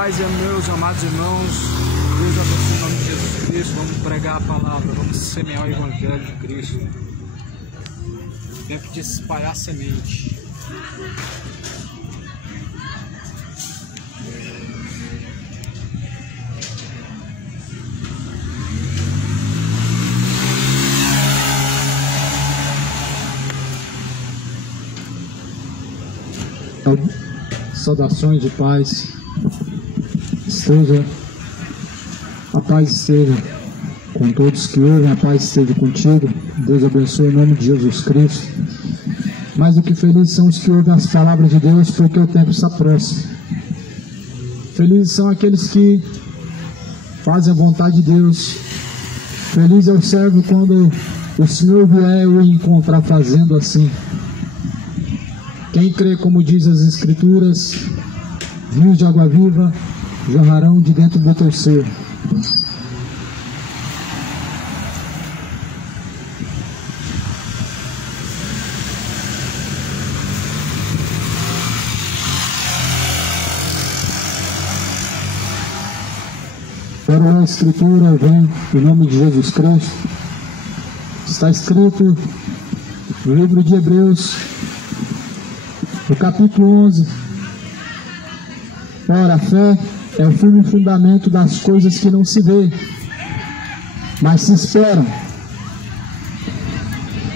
paz, meus amados irmãos. Deus abençoe em nome de Jesus Cristo. Vamos pregar a palavra, vamos semear o Evangelho de Cristo. Tempo de espalhar semente. Saudações de paz. A paz esteja com todos que ouvem, a paz esteja contigo. Deus abençoe em nome de Jesus Cristo. Mais do que felizes são os que ouvem as palavras de Deus, porque o tempo está próximo. Felizes são aqueles que fazem a vontade de Deus. Feliz é o servo quando o Senhor vier o encontrar fazendo assim. Quem crê, como diz as Escrituras, rios de água viva jorrarão de dentro do teu ser. Quero ler a Escritura, vem em nome de Jesus Cristo. Está escrito no livro de Hebreus, no capítulo 11, ora, a fé é o firme fundamento das coisas que não se vê, mas se esperam,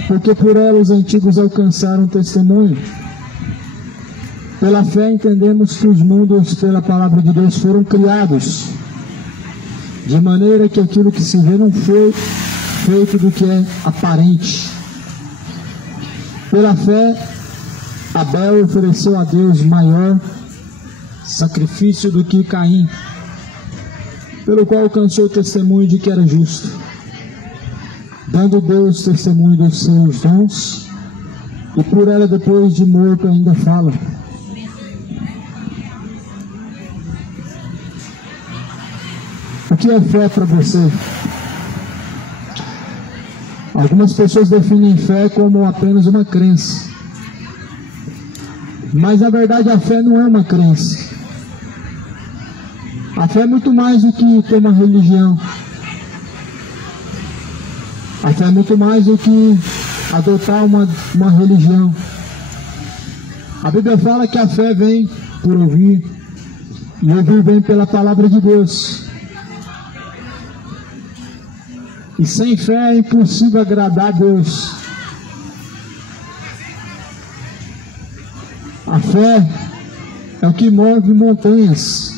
porque por ela os antigos alcançaram testemunho. Pela fé entendemos que os mundos pela palavra de Deus foram criados, de maneira que aquilo que se vê não foi feito do que é aparente. Pela fé Abel ofereceu a Deus maior sacrifício do que Caim, pelo qual alcançou o testemunho de que era justo, dando Deus testemunho dos seus dons, e por ela depois de morto ainda fala. O que é fé para você? Algumas pessoas definem fé como apenas uma crença. Mas na verdade a fé não é uma crença. A fé é muito mais do que ter uma religião. A fé é muito mais do que adotar uma religião. A Bíblia fala que a fé vem por ouvir, e ouvir vem pela palavra de Deus. E sem fé é impossível agradar a Deus. A fé é o que move montanhas.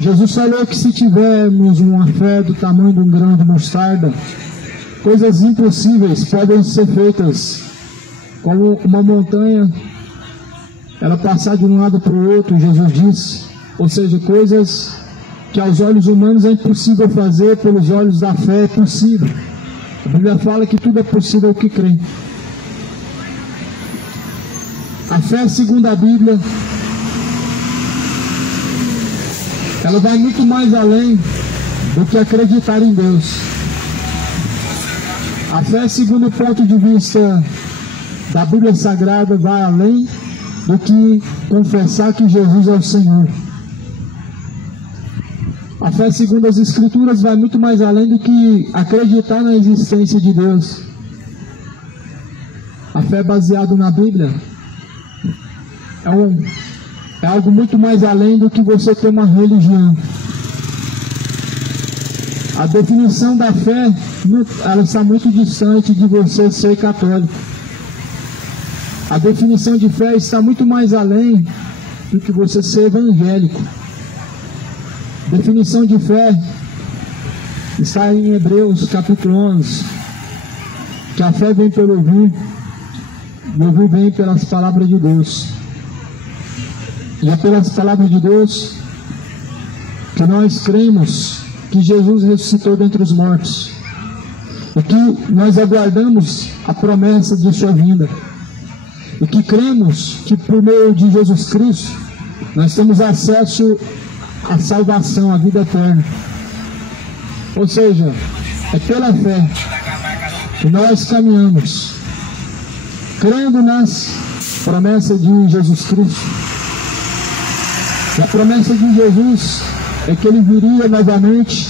Jesus falou que se tivermos uma fé do tamanho de um grão de mostarda, coisas impossíveis podem ser feitas. Como uma montanha, ela passar de um lado para o outro, Jesus disse. Ou seja, coisas que aos olhos humanos é impossível fazer, pelos olhos da fé é possível. A Bíblia fala que tudo é possível ao que crê. A fé, segundo a Bíblia, ela vai muito mais além do que acreditar em Deus. A fé, segundo o ponto de vista da Bíblia Sagrada, vai além do que confessar que Jesus é o Senhor. A fé, segundo as Escrituras, vai muito mais além do que acreditar na existência de Deus. A fé baseada na Bíblia é algo muito mais além do que você ter uma religião. A definição da fé, ela está muito distante de você ser católico. A definição de fé está muito mais além do que você ser evangélico. A definição de fé está em Hebreus capítulo 11, que a fé vem pelo ouvir, e ouvir vem pelas palavras de Deus. E é pelas palavras de Deus que nós cremos que Jesus ressuscitou dentre os mortos, e que nós aguardamos a promessa de sua vinda, e que cremos que por meio de Jesus Cristo nós temos acesso à salvação, à vida eterna. Ou seja, é pela fé que nós caminhamos, crendo nas promessas de Jesus Cristo. E a promessa de Jesus é que ele viria novamente,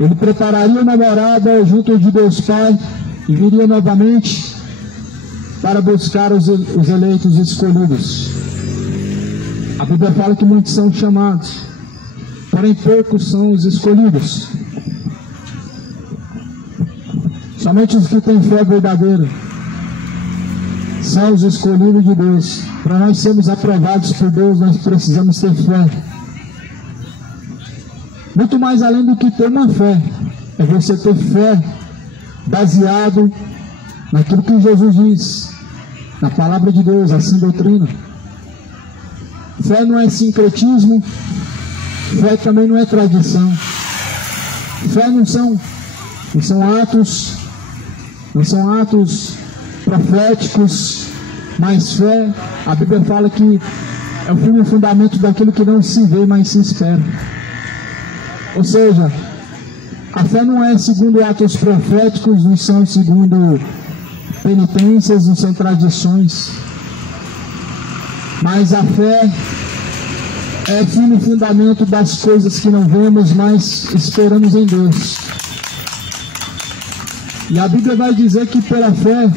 ele prepararia uma morada junto de Deus Pai e viria novamente para buscar os eleitos escolhidos. A Bíblia fala que muitos são chamados, porém poucos são os escolhidos. Somente os que têm fé verdadeira são os escolhidos de Deus. Para nós sermos aprovados por Deus, nós precisamos ter fé. Muito mais além do que ter uma fé, é você ter fé baseado naquilo que Jesus diz, na palavra de Deus, a sã doutrina. Fé não é sincretismo, fé também não é tradição. Fé não são atos proféticos, mas fé, a Bíblia fala que é o firme fundamento daquilo que não se vê, mas se espera. Ou seja, a fé não é segundo atos proféticos, não são segundo penitências, não são tradições, mas a fé é firme fundamento das coisas que não vemos, mas esperamos em Deus. E a Bíblia vai dizer que pela fé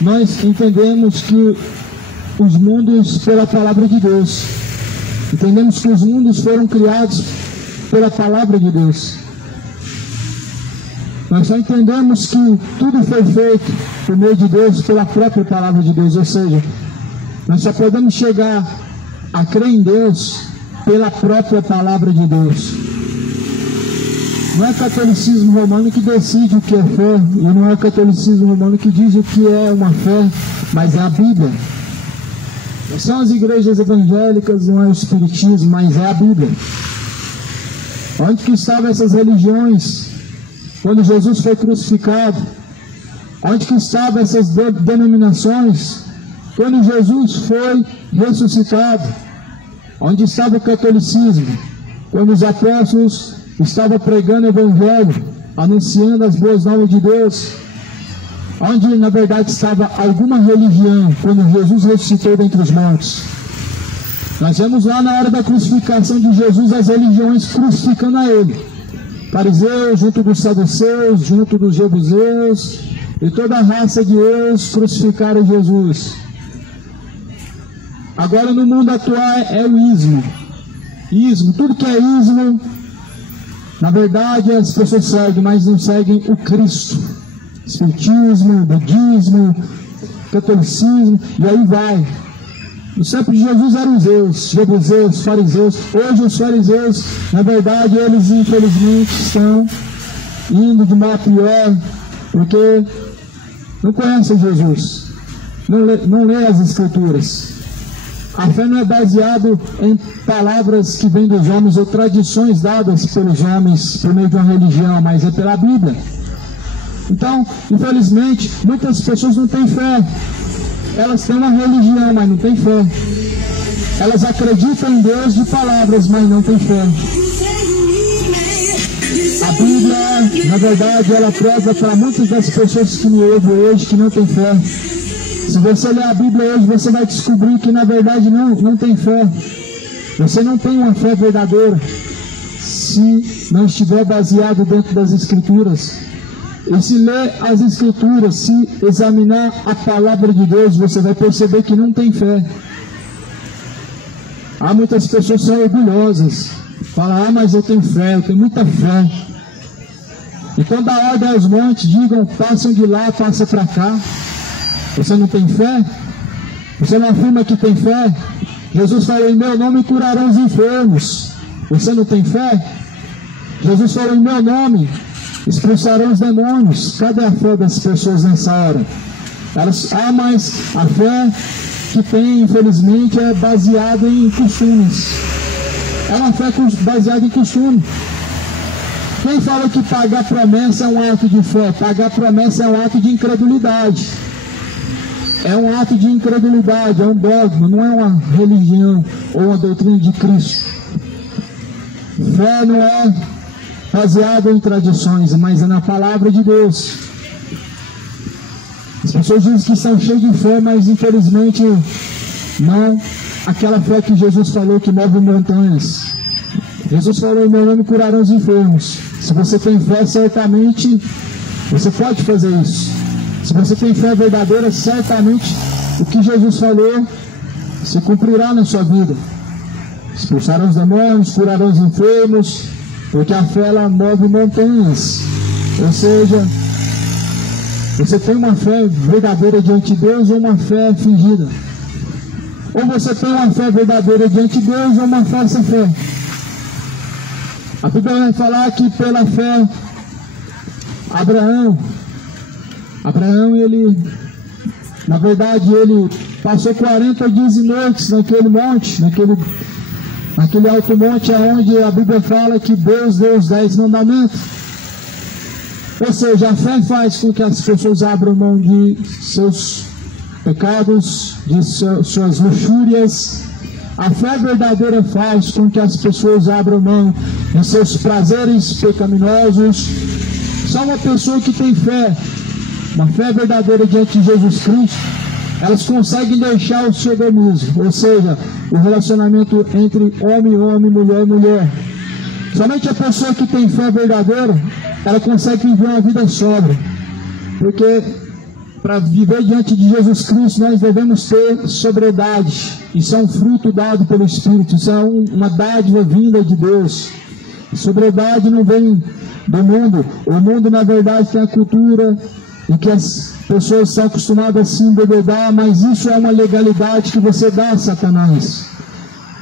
nós entendemos que os mundos pela palavra de Deus. Entendemos que os mundos foram criados pela palavra de Deus. Nós só entendemos que tudo foi feito por meio de Deus, pela própria palavra de Deus. Ou seja, nós só podemos chegar a crer em Deus pela própria palavra de Deus. Não é o catolicismo romano que decide o que é fé, e não é o catolicismo romano que diz o que é uma fé, mas é a Bíblia. Não são as igrejas evangélicas, não é o espiritismo, mas é a Bíblia. Onde que estavam essas religiões quando Jesus foi crucificado? Onde que estavam essas denominações quando Jesus foi ressuscitado? Onde estava o catolicismo quando os apóstolos estavam pregando o evangelho, anunciando as boas novas de Deus? Onde na verdade estava alguma religião quando Jesus ressuscitou dentre os mortos? Nós vemos lá na hora da crucificação de Jesus as religiões crucificando a ele. Fariseus junto dos saduceus, junto dos jebuseus, e toda a raça de eus crucificaram Jesus. Agora no mundo atual é o ismo. Ismo, tudo que é ismo, na verdade as pessoas seguem, mas não seguem o Cristo. Espiritismo, budismo, catolicismo, e aí vai. No tempo de Jesus eram os eus, jebuseus, fariseus. Hoje os fariseus, na verdade, eles infelizmente estão indo de mal a pior, porque não conhecem Jesus, não lê as Escrituras. A fé não é baseada em palavras que vêm dos homens ou tradições dadas pelos homens por meio de uma religião, mas é pela Bíblia. Então, infelizmente, muitas pessoas não têm fé. Elas têm uma religião, mas não têm fé. Elas acreditam em Deus de palavras, mas não têm fé. A Bíblia, na verdade, ela prega para muitas das pessoas que me ouvem hoje que não têm fé. Se você ler a Bíblia hoje, você vai descobrir que na verdade não tem fé. Você não tem uma fé verdadeira se não estiver baseado dentro das Escrituras. E se ler as Escrituras, se examinar a palavra de Deus, você vai perceber que não tem fé. Há muitas pessoas que são orgulhosas. Falam, mas eu tenho fé, eu tenho muita fé. Então dá ordem aos montes, digam, passam de lá, passa para cá. Você não tem fé? Você não afirma que tem fé? Jesus falou, em meu nome curarão os enfermos. Você não tem fé? Jesus falou, em meu nome expulsarão os demônios. Cadê a fé das pessoas nessa hora? Mas a fé que tem, infelizmente, é baseada em costumes. É uma fé baseada em costume. Quem fala que pagar promessa é um ato de fé? Pagar promessa é um ato de incredulidade. É um ato de incredulidade, é um dogma, não é uma religião ou uma doutrina de Cristo. Fé não é baseado em tradições, mas é na palavra de Deus. As pessoas dizem que estão cheias de fé, mas infelizmente não aquela fé que Jesus falou que move montanhas. Jesus falou: em meu nome curarão os enfermos. Se você tem fé, certamente você pode fazer isso. Se você tem fé verdadeira, certamente o que Jesus falou se cumprirá na sua vida. Expulsarão os demônios, curarão os enfermos, porque a fé, ela move montanhas. Ou seja, você tem uma fé verdadeira diante de Deus ou uma fé fingida? Ou você tem uma fé verdadeira diante de Deus ou uma falsa fé? A Bíblia vai falar que pela fé, Abraão, ele, na verdade, ele passou 40 dias e noites naquele monte, naquele alto monte onde a Bíblia fala que Deus deu os 10 mandamentos. Ou seja, a fé faz com que as pessoas abram mão de seus pecados, de suas luxúrias. A fé verdadeira faz com que as pessoas abram mão de seus prazeres pecaminosos. Só uma pessoa que tem fé, uma fé verdadeira diante de Jesus Cristo, elas conseguem deixar o sodomismo, ou seja, o relacionamento entre homem e homem, mulher e mulher. Somente a pessoa que tem fé verdadeira, ela consegue viver uma vida sóbria, porque para viver diante de Jesus Cristo nós devemos ter sobriedade. Isso é um fruto dado pelo Espírito, isso é uma dádiva vinda de Deus. Sobriedade não vem do mundo. O mundo, na verdade, tem a cultura em que as pessoas estão acostumadas a se embebedar, mas isso é uma legalidade que você dá a Satanás.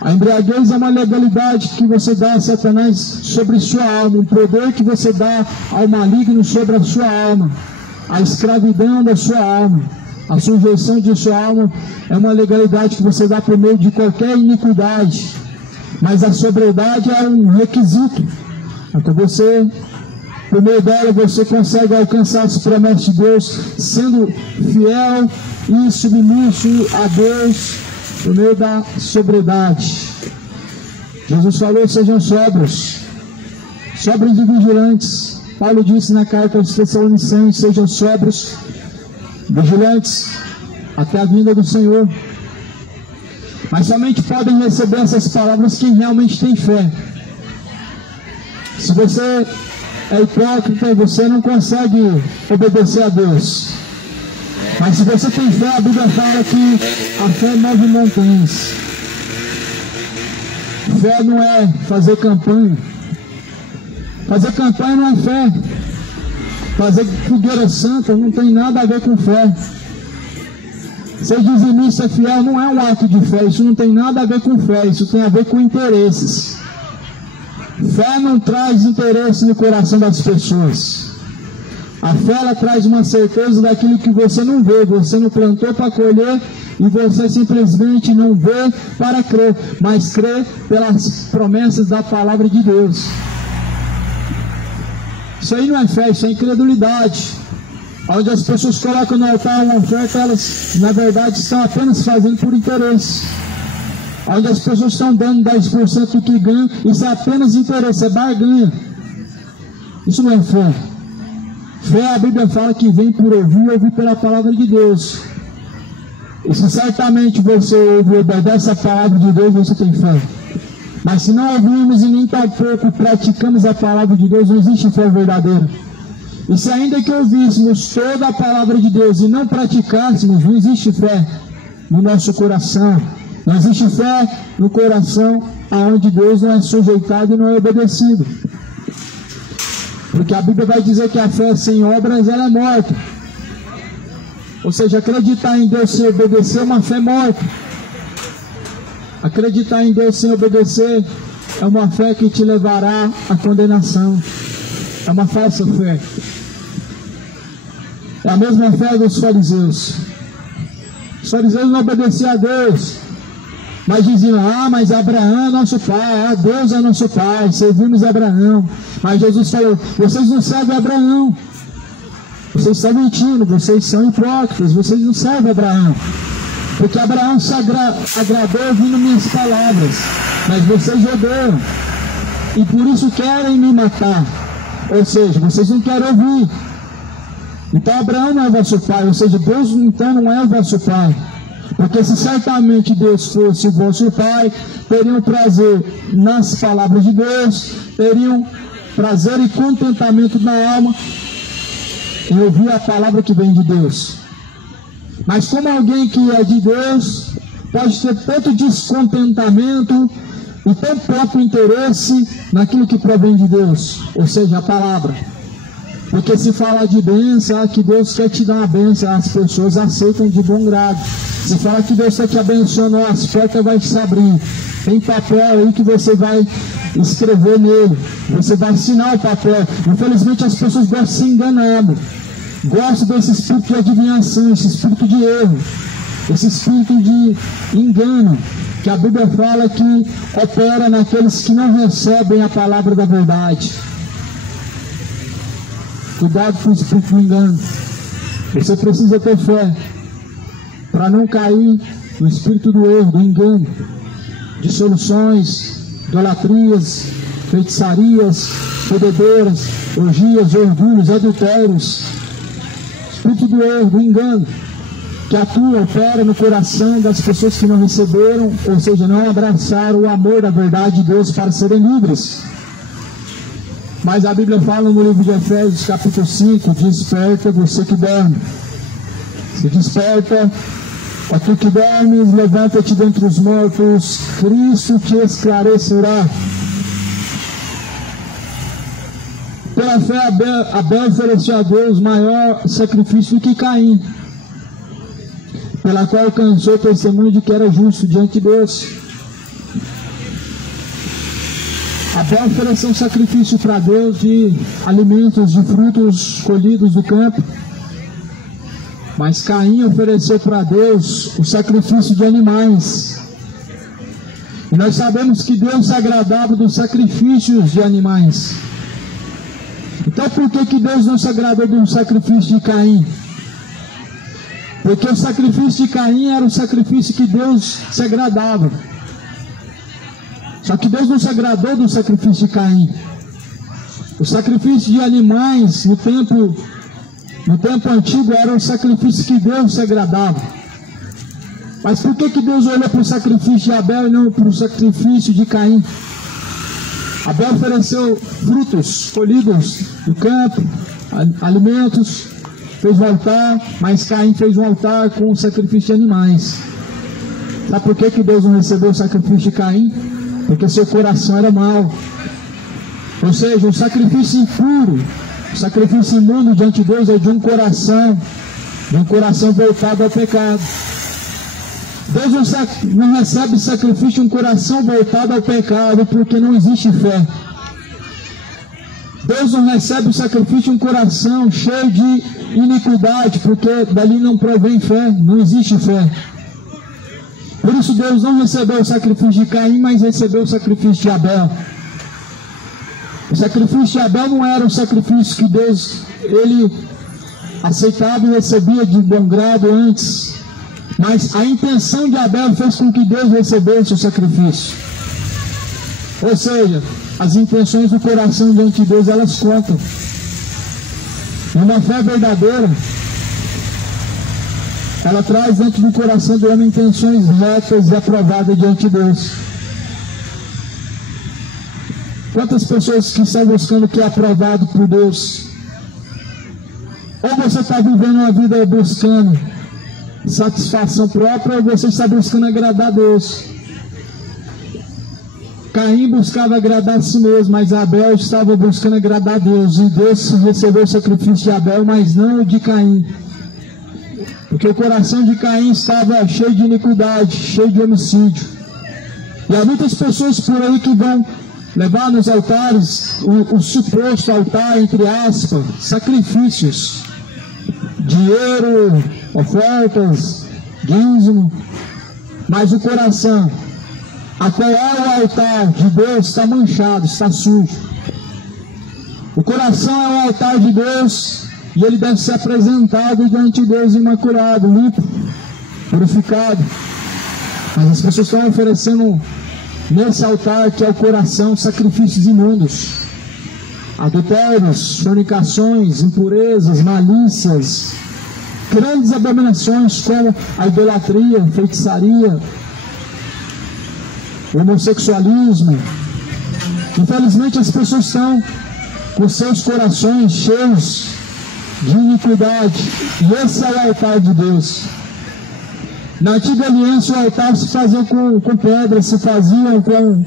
A embriaguez é uma legalidade que você dá a Satanás sobre sua alma, um poder que você dá ao maligno sobre a sua alma, a escravidão da sua alma, a sujeição de sua alma é uma legalidade que você dá por meio de qualquer iniquidade, mas a sobriedade é um requisito. Então você, por meio dela, você consegue alcançar as promessas de Deus, sendo fiel e submisso a Deus por meio da sobriedade. Jesus falou: sejam sóbrios e vigilantes. Paulo disse na carta aos Tessalonicenses: sejam sóbrios, vigilantes até a vinda do Senhor. Mas somente podem receber essas palavras quem realmente tem fé. Se você é hipócrita, você não consegue obedecer a Deus. Mas se você tem fé, a Bíblia fala que a fé move montanhas. Fé não é fazer campanha. Fazer campanha não é fé. Fazer fogueira santa não tem nada a ver com fé. Ser dizimista fiel não é um ato de fé. Isso não tem nada a ver com fé. Isso tem a ver com interesses. Fé não traz interesse no coração das pessoas. A fé, ela traz uma certeza daquilo que você não vê. Você não plantou para colher e você simplesmente não vê para crer, mas crê pelas promessas da palavra de Deus. Isso aí não é fé, isso é incredulidade. Onde as pessoas colocam no altar uma oferta, elas na verdade estão apenas fazendo por interesse. Onde as pessoas estão dando 10% do que ganham, isso é apenas interesse, é barganha. Isso não é fé. Fé, a Bíblia fala que vem por ouvir e ouvir pela palavra de Deus. E se certamente você ouve e obedece a palavra de Deus, você tem fé. Mas se não ouvimos e nem tampouco praticamos a palavra de Deus, não existe fé verdadeira. E se ainda que ouvíssemos toda a palavra de Deus e não praticássemos, não existe fé no nosso coração. Não existe fé no coração aonde Deus não é sujeitado e não é obedecido. Porque a Bíblia vai dizer que a fé sem obras, ela é morta. Ou seja, acreditar em Deus sem obedecer é uma fé morta. Acreditar em Deus sem obedecer é uma fé que te levará à condenação. É uma falsa fé. É a mesma fé dos fariseus. Os fariseus não obedeciam a Deus, mas diziam: mas Abraão é nosso pai, Deus é nosso pai, servimos Abraão. Mas Jesus falou: vocês não servem Abraão, vocês estão mentindo, vocês são hipócritas, vocês não servem Abraão. Porque Abraão se agradou ouvindo minhas palavras, mas vocês odeiam, e por isso querem me matar. Ou seja, vocês não querem ouvir. Então Abraão não é o vosso pai, ou seja, Deus então não é o vosso pai. Porque se certamente Deus fosse o vosso pai, teriam prazer nas palavras de Deus, teriam prazer e contentamento na alma em ouvir a palavra que vem de Deus. Mas como alguém que é de Deus pode ter tanto descontentamento e tão pouco interesse naquilo que provém de Deus, ou seja, a palavra. Porque se fala de bênção, que Deus quer te dar uma bênção, as pessoas aceitam de bom grado. Se fala que Deus está te abençoando, as portas vão se abrir. Tem papel aí que você vai escrever nele, você vai assinar o papel. Infelizmente as pessoas gostam de ser enganadas, gostam desse espírito de adivinhação, esse espírito de erro, esse espírito de engano, que a Bíblia fala que opera naqueles que não recebem a palavra da verdade. Cuidado com o espírito do engano. Você precisa ter fé para não cair no espírito do erro, do engano, de soluções, idolatrias, feitiçarias, bebedeiras, orgias, orgulhos, adultérios. Espírito do erro, do engano, que atua, opera no coração das pessoas que não receberam, ou seja, não abraçaram o amor da verdade de Deus para serem livres. Mas a Bíblia fala no livro de Efésios, capítulo 5, desperta você que dorme. Se desperta, ó tu que dormes, levanta-te dentre os mortos, Cristo te esclarecerá. Pela fé, Abel ofereceu a Deus maior sacrifício do que Caim, pela qual alcançou o testemunho de que era justo diante de Deus. Abel ofereceu um sacrifício para Deus de alimentos, de frutos colhidos do campo. Mas Caim ofereceu para Deus o sacrifício de animais. E nós sabemos que Deus se agradava dos sacrifícios de animais. Então por que Deus não se agradou do sacrifício de Caim? Porque o sacrifício de Caim era o sacrifício que Deus se agradava. Só que Deus não se agradou do sacrifício de Caim. O sacrifício de animais no tempo antigo era o sacrifício que Deus se agradava. Mas por que Deus olhou para o sacrifício de Abel e não para o sacrifício de Caim? Abel ofereceu frutos colhidos do campo, alimentos, fez um altar, mas Caim fez um altar com o sacrifício de animais. Sabe por que Deus não recebeu o sacrifício de Caim? Porque seu coração era mau. Ou seja, o sacrifício impuro, o sacrifício imundo diante de Deus é de um coração voltado ao pecado. Deus não recebe sacrifício de um coração voltado ao pecado, porque não existe fé. Deus não recebe o sacrifício de um coração cheio de iniquidade, porque dali não provém fé, não existe fé. Por isso Deus não recebeu o sacrifício de Caim, mas recebeu o sacrifício de Abel. O sacrifício de Abel não era um sacrifício que Deus aceitava e recebia de bom grado antes. Mas a intenção de Abel fez com que Deus recebesse o sacrifício. Ou seja, as intenções do coração diante de Deus, elas contam. E uma fé verdadeira, ela traz dentro do coração do homem intenções retas e aprovadas diante de Deus. Quantas pessoas que estão buscando o que é aprovado por Deus? Ou você está vivendo uma vida buscando satisfação própria, ou você está buscando agradar a Deus. Caim buscava agradar a si mesmo, mas Abel estava buscando agradar a Deus. E Deus recebeu o sacrifício de Abel, mas não o de Caim. Porque o coração de Caim estava cheio de iniquidade, cheio de homicídio. E há muitas pessoas por aí que vão levar nos altares o suposto altar, entre aspas, sacrifícios, dinheiro, ofertas, dízimo, mas o coração, a qual é o altar de Deus, está manchado, está sujo. O coração é o altar de Deus e ele deve ser apresentado diante de Deus imaculado, limpo, purificado. Mas as pessoas estão oferecendo nesse altar, que é o coração, sacrifícios imundos. adultérios, fornicações, impurezas, malícias, grandes abominações como a idolatria, feitiçaria, o homossexualismo. Infelizmente as pessoas estão com seus corações cheios de iniquidade, e esse é o altar de Deus. Na antiga aliança, o altar se fazia com pedras, se faziam com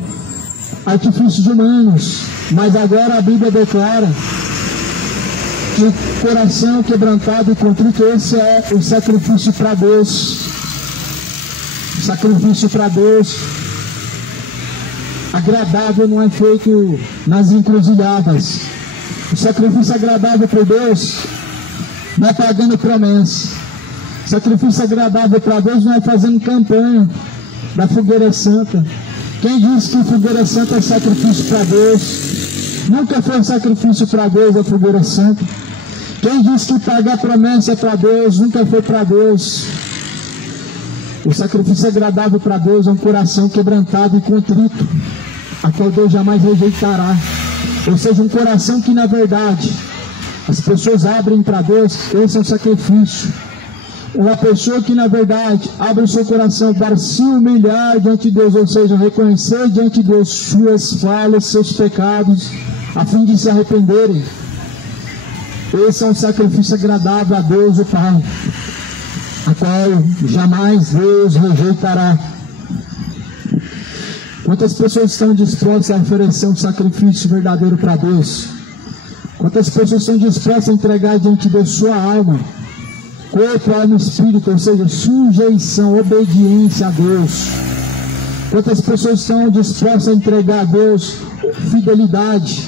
artifícios humanos, mas agora a Bíblia declara que o coração quebrantado e contrito, esse é o sacrifício para Deus. O sacrifício para Deus agradável não é feito nas encruzilhadas. O sacrifício agradável para Deus não é pagando promessa. O sacrifício agradável para Deus não é fazendo campanha da fogueira santa. Quem disse que fogueira santa é sacrifício para Deus? Nunca foi sacrifício para Deus a fogueira santa. Quem disse que pagar promessa é para Deus? Nunca foi para Deus. O sacrifício agradável para Deus é um coração quebrantado e contrito, a qual Deus jamais rejeitará. Ou seja, um coração que na verdade as pessoas abrem para Deus, esse é o sacrifício. Uma pessoa que na verdade abre o seu coração para se humilhar diante de Deus, ou seja, reconhecer diante de Deus suas falhas, seus pecados, a fim de se arrependerem. Esse é um sacrifício agradável a Deus, o Pai, a qual jamais Deus rejeitará. Quantas pessoas estão dispostas a oferecer um sacrifício verdadeiro para Deus? Quantas pessoas estão dispostas a entregar diante de Deus sua alma, corpo, alma e espírito, ou seja, sujeição, obediência a Deus? Quantas pessoas estão dispostas a entregar a Deus fidelidade,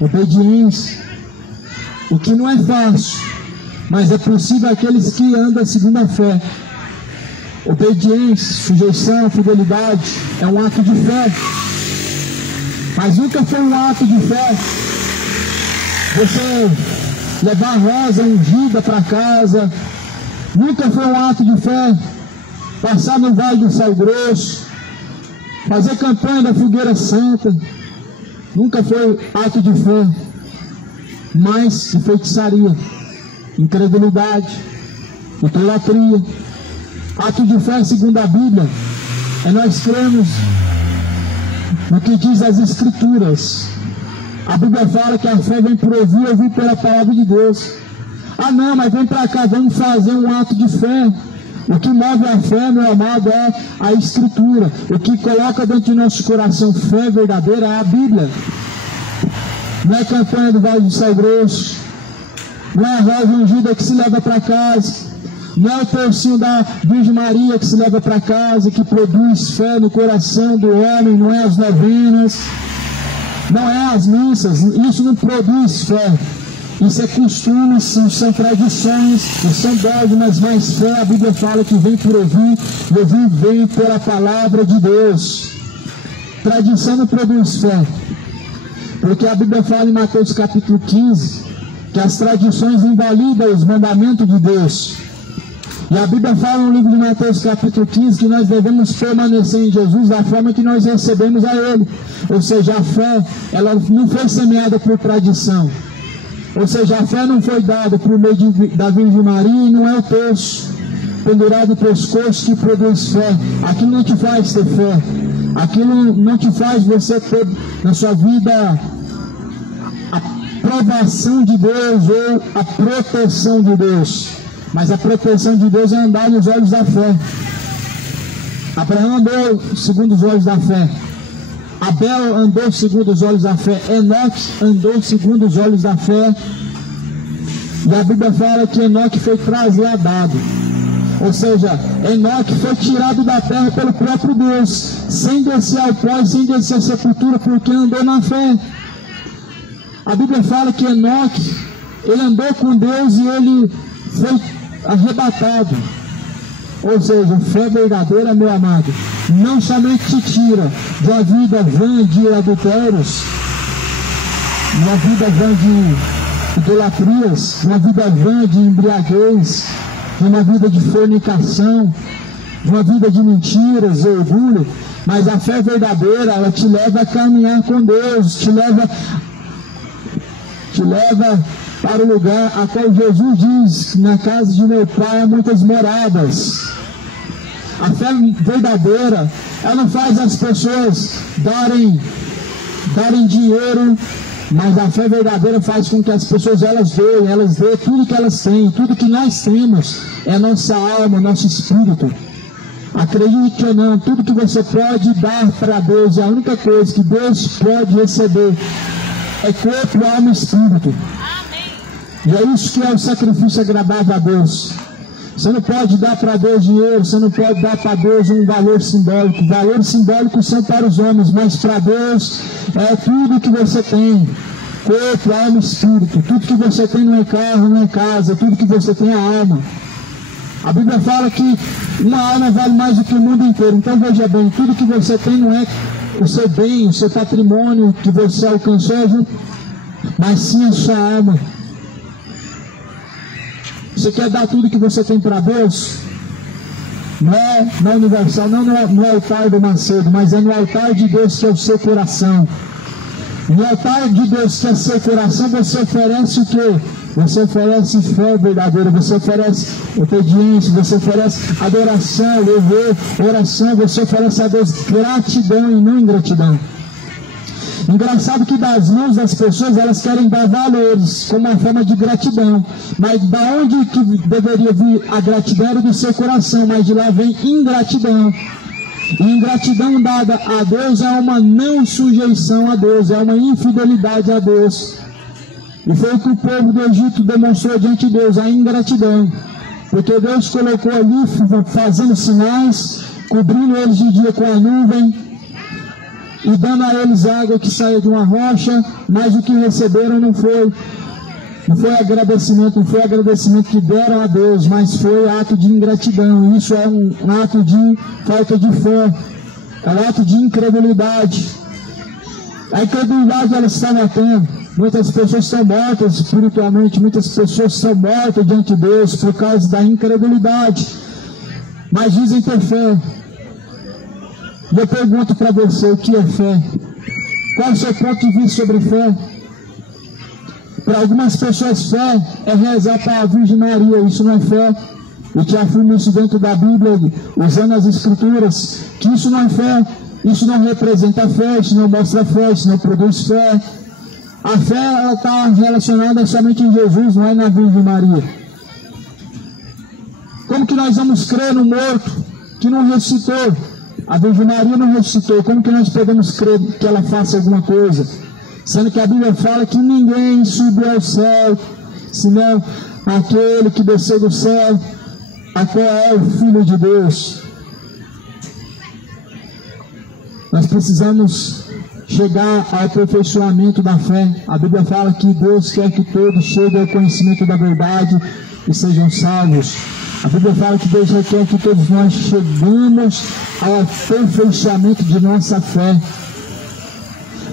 obediência? O que não é fácil, mas é possível àqueles que andam segundo a fé. Obediência, sujeição, fidelidade é um ato de fé, mas nunca foi um ato de fé você levar a rosa ungida para casa. Nunca foi um ato de fé passar no Vale do Sal Grosso, fazer campanha da fogueira santa. Nunca foi ato de fé, mas de feitiçaria, incredulidade, idolatria. Ato de fé, segundo a Bíblia, é nós cremos no que diz as Escrituras. A Bíblia fala que a fé vem por ouvir pela palavra de Deus. Ah não, mas vem para cá, vamos fazer um ato de fé. O que move a fé, meu amado, é a Escritura. O que coloca dentro do nosso coração fé verdadeira é a Bíblia. Não é campanha do Vale do Sal Grosso, não é a rosa ungida que se leva para casa, não é o tercinho da Virgem Maria que se leva para casa, que produz fé no coração do homem, não é as novenas, não é as missas, isso não produz fé. Isso é costume, são tradições, são dogmas, mas fé, a Bíblia fala que vem por ouvir, e ouvir vem pela palavra de Deus. Tradição não produz fé, porque a Bíblia fala em Mateus capítulo 15, que as tradições invalidam os mandamentos de Deus. E a Bíblia fala no livro de Mateus capítulo 15 que nós devemos permanecer em Jesus da forma que nós recebemos a Ele. Ou seja, a fé, ela não foi semeada por tradição. Ou seja, a fé não foi dada por meio da Virgem Maria e não é o terço pendurado no pescoço que produz fé. Aquilo não te faz ter fé. Aquilo não te faz você ter na sua vida a provação de Deus ou a proteção de Deus. Mas a proteção de Deus é andar nos olhos da fé. Abraão andou segundo os olhos da fé. Abel andou segundo os olhos da fé. Enoque andou segundo os olhos da fé. E a Bíblia fala que Enoque foi trasladado. Ou seja, Enoque foi tirado da terra pelo próprio Deus, sem descer ao pó, sem descer à sepultura, porque andou na fé. A Bíblia fala que Enoque, ele andou com Deus e ele foi arrebatado. Ou seja, fé verdadeira, meu amado, não somente te tira de uma vida vã de adultérios, de uma vida vã de idolatrias, de uma vida vã de embriaguez, de uma vida de fornicação, de uma vida de mentiras, orgulho, mas a fé verdadeira, ela te leva a caminhar com Deus, te leva te leva para o lugar a qual Jesus diz: na casa de meu Pai há muitas moradas. A fé verdadeira, ela não faz as pessoas darem dinheiro, mas a fé verdadeira faz com que as pessoas elas dêem tudo que elas têm. Tudo que nós temos é nossa alma, nosso espírito. Acredite ou não, tudo que você pode dar para Deus, a única coisa que Deus pode receber é corpo, alma e espírito. E é isso que é o sacrifício agradável a Deus. Você não pode dar para Deus dinheiro, você não pode dar para Deus um valor simbólico. Valores simbólicos são para os homens, mas para Deus é tudo que você tem. Corpo, alma e espírito. Tudo que você tem não é carro, não é casa, tudo que você tem é alma. A Bíblia fala que uma alma vale mais do que o mundo inteiro. Então veja bem, tudo que você tem não é o seu bem, o seu patrimônio que você alcançou, mas sim a sua alma. Você quer dar tudo que você tem para Deus? Não é na Universal, não no altar do Macedo, mas é no altar de Deus que é o seu coração. No altar de Deus que é o seu coração, você oferece o quê? Você oferece fé verdadeira, você oferece obediência, você oferece adoração, louvor, oração, você oferece a Deus gratidão e não ingratidão. Engraçado que das mãos das pessoas elas querem dar valores como uma forma de gratidão, mas da onde que deveria vir a gratidão era do seu coração, mas de lá vem ingratidão. E ingratidão dada a Deus é uma não sujeição a Deus, é uma infidelidade a Deus. E foi o que o povo do Egito demonstrou diante de Deus, a ingratidão. Porque Deus colocou ali fazendo sinais, cobrindo eles de dia com a nuvem e dando a eles água que saía de uma rocha, mas o que receberam não foi agradecimento, não foi agradecimento que deram a Deus, mas foi ato de ingratidão. Isso é um ato de falta de fé, é um ato de incredulidade. A incredulidade ela está matando. Muitas pessoas estão mortas espiritualmente, muitas pessoas estão mortas diante de Deus por causa da incredulidade, mas dizem ter fé. E eu pergunto para você, o que é fé? Qual é o seu ponto de vista sobre fé? Para algumas pessoas, fé é rezar para a Virgem Maria. Isso não é fé. Eu te afirmo isso dentro da Bíblia, usando as Escrituras, que isso não é fé. Isso não representa fé, isso não mostra fé, isso não produz fé. A fé está relacionada somente em Jesus, não é na Virgem Maria. Como que nós vamos crer no morto que não ressuscitou? A Virgem Maria não ressuscitou. Como que nós podemos crer que ela faça alguma coisa? Sendo que a Bíblia fala que ninguém subiu ao céu, senão aquele que desceu do céu, a qual é o Filho de Deus. Nós precisamos chegar ao aperfeiçoamento da fé. A Bíblia fala que Deus quer que todos cheguem ao conhecimento da verdade e sejam salvos. A Bíblia fala que Deus requer que todos nós chegamos ao aperfeiçoamento de nossa fé.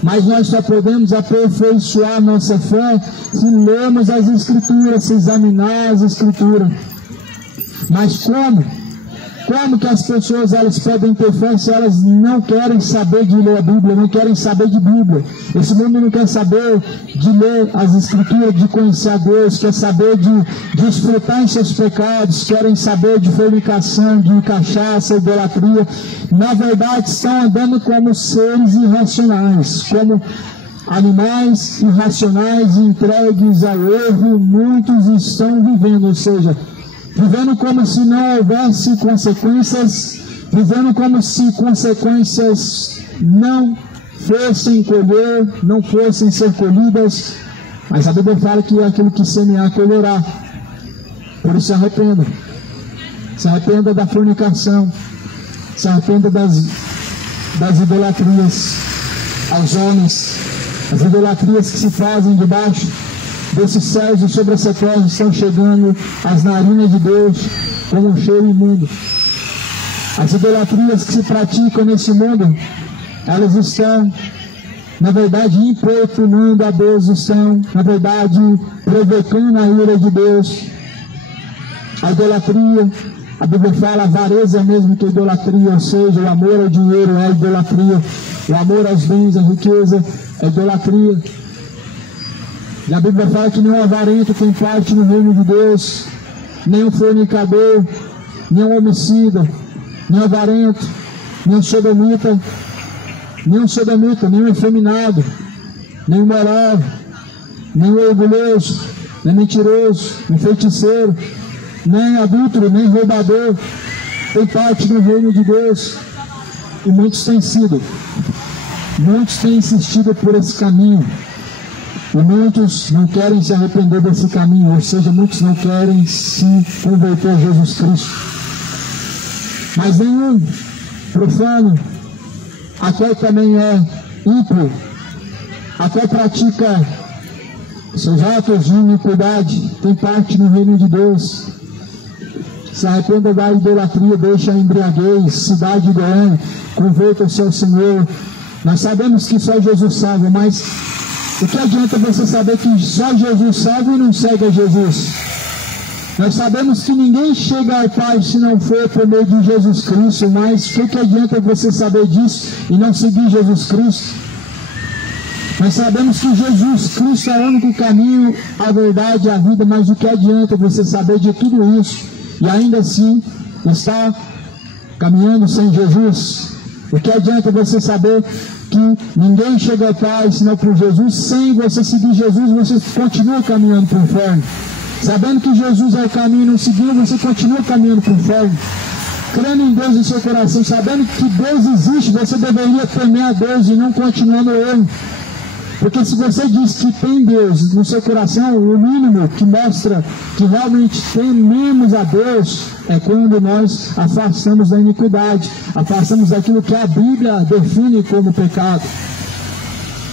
Mas nós só podemos aperfeiçoar nossa fé se lermos as Escrituras, se examinar as Escrituras. Mas como? Como que as pessoas elas podem ter fé se elas não querem saber de ler a Bíblia, não querem saber de Bíblia? Esse mundo não quer saber de ler as Escrituras, de conhecer a Deus, quer saber de desfrutar em seus pecados, querem saber de fornicação, de cachaça, idolatria. Na verdade, estão andando como seres irracionais, como animais irracionais entregues ao erro. Muitos estão vivendo, ou seja, vivendo como se não houvesse consequências, vivendo como se consequências não fossem colher, não fossem ser colhidas. Mas a Bíblia fala que aquilo que semear colherá. Por isso se arrependa. Se arrependa da fornicação, se arrependa das idolatrias aos homens, as idolatrias que se fazem debaixo desses céus e sobre essa terra estão chegando às narinas de Deus como um cheiro imundo. As idolatrias que se praticam nesse mundo, elas estão, na verdade, importunando a Deus, estão, na verdade, provocando a ira de Deus. A idolatria, a Bíblia fala, a avareza é mesmo que a idolatria, ou seja, o amor ao dinheiro é a idolatria, o amor aos bens, à riqueza é a idolatria. E a Bíblia fala que nenhum avarento tem parte no reino de Deus, nem um fornicador, nem um homicida, nem um avarento, nem um sodomita, nem um efeminado, nem um imoral, nem um orgulhoso, nem mentiroso, nem feiticeiro, nem adúltero, nem roubador tem parte no reino de Deus. E muitos têm insistido por esse caminho, e muitos não querem se arrepender desse caminho, ou seja, muitos não querem se converter a Jesus Cristo. Mas nenhum profano, a qual também é ímpio, a qual pratica seus atos de iniquidade, tem parte no reino de Deus. Se arrependa da idolatria, deixa a embriaguez, cidade do ano, converta-se ao Senhor. Nós sabemos que só Jesus salva, mas o que adianta você saber que só Jesus salva e não segue a Jesus? Nós sabemos que ninguém chega ao Pai se não for por meio de Jesus Cristo, mas o que adianta você saber disso e não seguir Jesus Cristo? Nós sabemos que Jesus Cristo é o único caminho, a verdade e a vida, mas o que adianta você saber de tudo isso e ainda assim estar caminhando sem Jesus? O que adianta você saber que ninguém chega ao Pai senão por Jesus? Sem você seguir Jesus, você continua caminhando para o inferno. Sabendo que Jesus é o caminho e não seguindo, você continua caminhando para o inferno. Crendo em Deus em seu coração, sabendo que Deus existe, você deveria temer a Deus e não continuar no erro. Porque se você diz que tem Deus no seu coração, o mínimo que mostra que realmente tememos a Deus é quando nós afastamos da iniquidade, afastamos daquilo que a Bíblia define como pecado.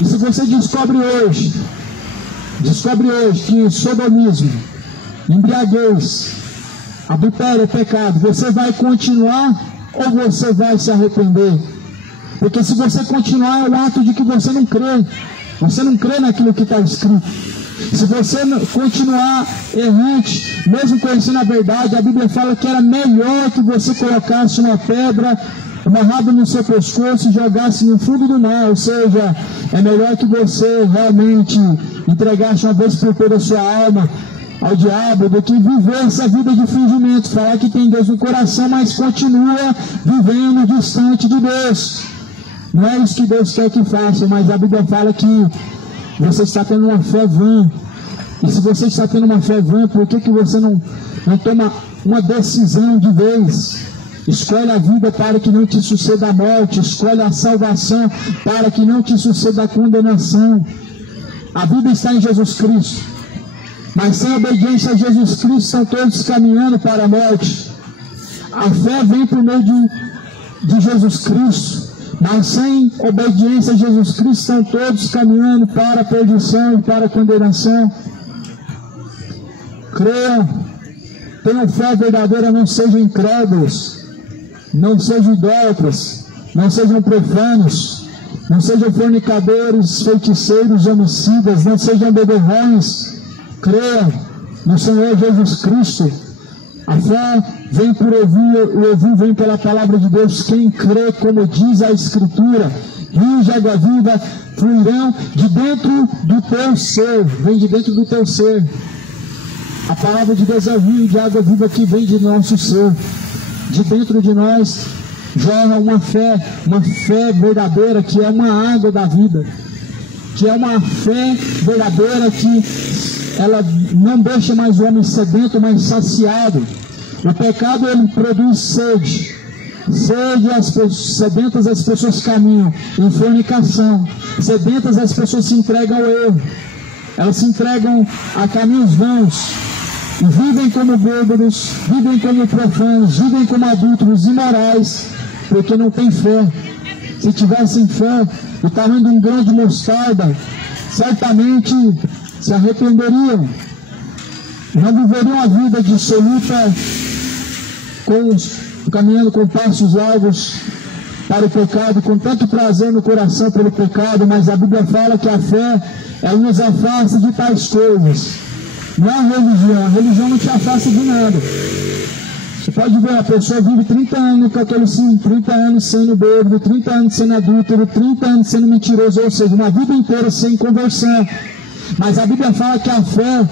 E se você descobre hoje que sodomismo, embriaguez, adultério é pecado, você vai continuar ou você vai se arrepender? Porque se você continuar, é o ato de que você não crê. Você não crê naquilo que está escrito. Se você continuar errante, mesmo conhecendo a verdade, a Bíblia fala que era melhor que você colocasse uma pedra amarrada no seu pescoço e jogasse no fundo do mar. Ou seja, é melhor que você realmente entregasse uma vez por toda a sua alma ao diabo do que viver essa vida de fingimento, falar que tem Deus no coração, mas continua vivendo distante de Deus. Não é isso que Deus quer que faça, mas a Bíblia fala que você está tendo uma fé vã. E se você está tendo uma fé vã, por que você não toma uma decisão de vez? Escolhe a vida para que não te suceda a morte, escolhe a salvação para que não te suceda a condenação. A vida está em Jesus Cristo, mas sem obediência a Jesus Cristo estão todos caminhando para a morte. A fé vem por meio de Jesus Cristo, mas sem obediência a Jesus Cristo estão todos caminhando para a perdição e para a condenação. Creiam, tenham fé verdadeira, não sejam incrédulos, não sejam idólatras, não sejam profanos, não sejam fornicadores, feiticeiros, homicidas, não sejam beberrões. Creiam no Senhor Jesus Cristo. A fé vem por ouvir, o ouvir vem pela palavra de Deus. Quem crê, como diz a Escritura, rios de água viva fluirão de dentro do teu ser. Vem de dentro do teu ser. A palavra de Deus é o rio de água viva que vem de nosso ser. De dentro de nós jorra uma fé verdadeira, que é uma água da vida, que é uma fé verdadeira que ela não deixa mais o homem sedento, mas saciado. O pecado, ele produz sede. Sedentas as pessoas caminham em fornicação. Sedentas as pessoas se entregam ao erro. Elas se entregam a caminhos vãos. E vivem como bêbados, vivem como profanos, vivem como adúlteros imorais, porque não tem fé. Se tivessem fé, o tamanho de um grão de mostarda, certamente se arrependeriam. Não viveriam a vida dissoluta, caminhando com passos largos para o pecado, com tanto prazer no coração pelo pecado, mas a Bíblia fala que a fé, ela nos afasta de tais coisas. Não é a religião não te afasta de nada. Você pode ver, a pessoa vive 30 anos no catolicismo, 30 anos sendo bêbado, 30 anos sendo adúltero, 30 anos sendo mentiroso, ou seja, uma vida inteira sem conversão. Mas a Bíblia fala que a fé,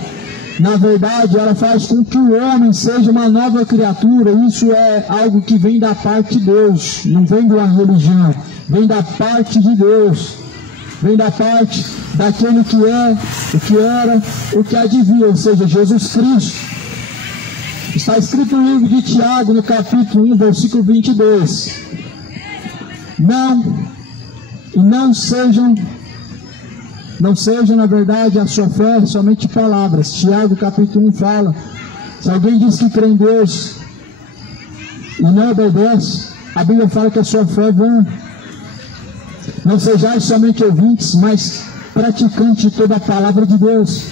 na verdade, ela faz com que o homem seja uma nova criatura. Isso é algo que vem da parte de Deus, não vem de uma religião, vem da parte de Deus, vem da parte daquele que é, o que era, o que há de vir, ou seja, Jesus Cristo. Está escrito no livro de Tiago, no capítulo 1, versículo 22. Não sejam, na verdade, a sua fé somente palavras. Tiago, capítulo 1, fala: se alguém diz que crê em Deus e não obedece, a Bíblia fala que a sua fé é vã. Não sejais somente ouvintes, mas praticantes de toda a palavra de Deus.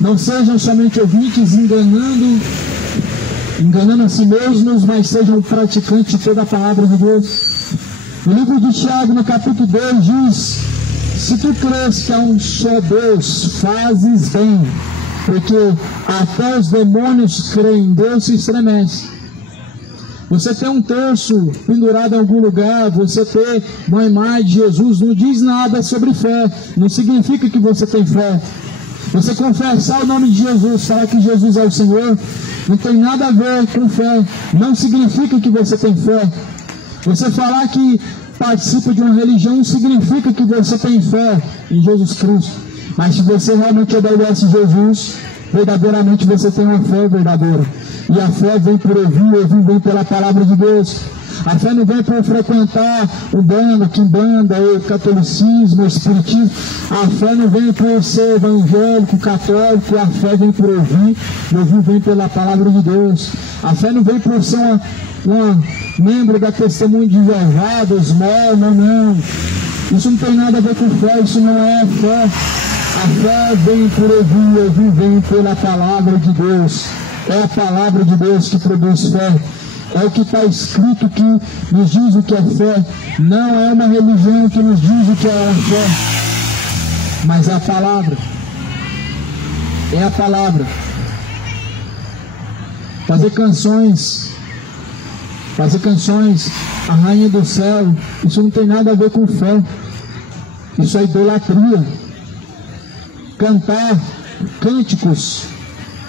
Não sejam somente ouvintes, enganando a si mesmos, mas sejam praticantes de toda a palavra de Deus. O livro de Tiago, no capítulo 2, diz: se tu crês que há um só Deus, fazes bem, porque até os demônios creem em Deus e se estremecem. Você ter um terço pendurado em algum lugar, você ter uma imagem de Jesus, não diz nada sobre fé, não significa que você tem fé. Você confessar o nome de Jesus, falar que Jesus é o Senhor, não tem nada a ver com fé, não significa que você tem fé. Você falar que participa de uma religião não significa que você tem fé em Jesus Cristo. Mas se você realmente obedece Jesus, verdadeiramente você tem uma fé verdadeira. E a fé vem por ouvir vem pela palavra de Deus. A fé não vem por frequentar o banda, quimbanda, o catolicismo, o espiritismo. A fé não vem por ser evangélico, católico. A fé vem por ouvir, e ouvir vem pela palavra de Deus. A fé não vem por ser uma membro da Testemunho de Jeová, dos mormons, não. Isso não tem nada a ver com fé, isso não é fé. A fé vem por ouvir vem pela palavra de Deus. É a palavra de Deus que produz fé. É o que está escrito que nos diz o que é fé. Não é uma religião que nos diz o que é a fé, mas é a palavra. É a palavra. Fazer canções, a rainha do céu, isso não tem nada a ver com fé. Isso é idolatria. Cantar cânticos,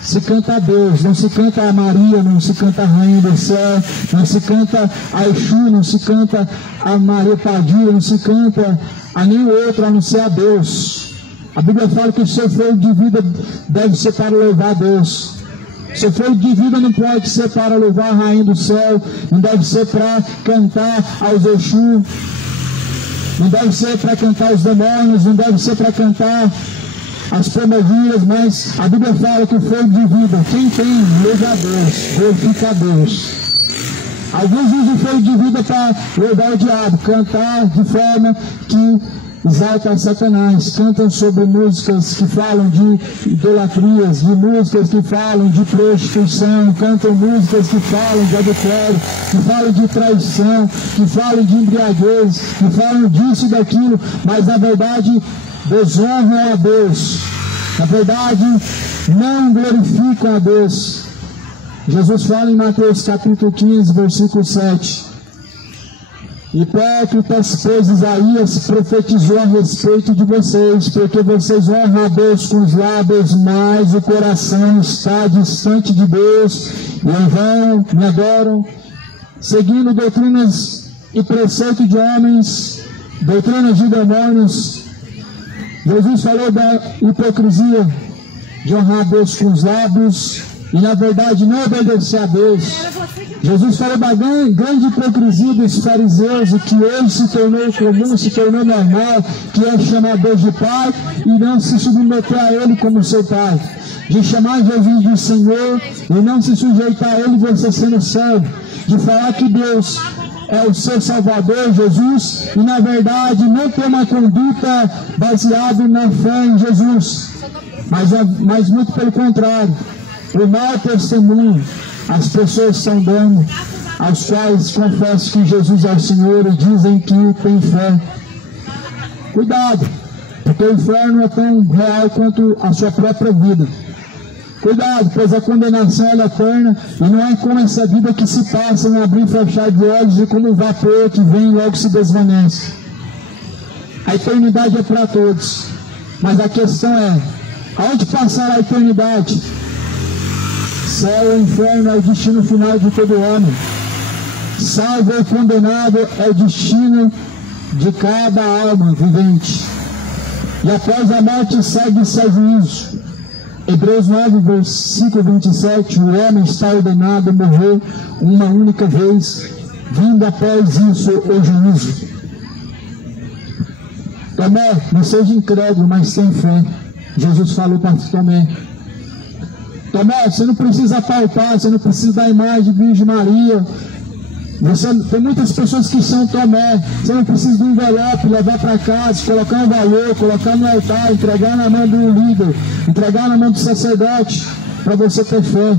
se canta a Deus, não se canta a Maria, não se canta a rainha do céu, não se canta a Exu, não se canta a Maria Padilha, não se canta a nenhum outro a não ser a Deus. A Bíblia fala que o seu fôlego de vida deve ser para louvar a Deus. Seu fôlego de vida não pode ser para louvar a rainha do céu, não deve ser para cantar aos Exu, não deve ser para cantar os demônios, não deve ser para cantar as promovidas, mas a Bíblia fala que o fôlego de vida, quem tem, louva a Deus, glorifica a Deus. Alguns usam o fôlego de vida para louvar o diabo, cantar de forma que exalta a Satanás, cantam sobre músicas que falam de idolatrias, de músicas que falam de prostituição, cantam músicas que falam de adultério, que falam de traição, que falam de embriaguez, que falam disso e daquilo, mas na verdade desonram a Deus, na verdade não glorificam a Deus. Jesus fala em Mateus capítulo 15, versículo 7: hipócritas, pois Isaías profetizou a respeito de vocês, porque vocês honram a Deus com os lábios, mas o coração está distante de Deus, e em vão me adoram, seguindo doutrinas e preceitos de homens, doutrinas de demônios. Jesus falou da hipocrisia, de honrar a Deus com os lábios e na verdade não obedecer a Deus. Jesus falou da grande hipocrisia dos fariseus, o que hoje se tornou comum, se tornou normal, que é chamar Deus de Pai e não se submeter a Ele como seu Pai. De chamar Jesus de Senhor e não se sujeitar a Ele, você sendo servo. De falar que Deus é o seu Salvador, Jesus, e na verdade não ter uma conduta baseada na fé em Jesus, mas muito pelo contrário, o mau testemunho as pessoas estão dando, aos quais confessam que Jesus é o Senhor e dizem que tem fé. Cuidado, porque o inferno é tão real quanto a sua própria vida. Cuidado, pois a condenação é eterna e não é como essa vida que se passa em abrir e fechar de olhos e como um vapor que vem e logo se desvanece. A eternidade é para todos. Mas a questão é, aonde passará a eternidade? Céu ou inferno é o destino final de todo homem. Salvo ou condenado é o destino de cada alma vivente. E após a morte segue-se ao juízo. Hebreus 9, versículo 27, o homem está ordenado a morrer uma única vez, vindo após isso o juízo. Tomé, não seja incrédulo, mas tem fé. Jesus falou para Tomé. Tomé, você não precisa palpar, você não precisa da imagem de Virgem Maria. Tem muitas pessoas que são Tomé. Você não precisa de um envelope, levar para casa, colocar um valor, colocar no altar, entregar na mão do líder, entregar na mão do sacerdote, para você ter fé.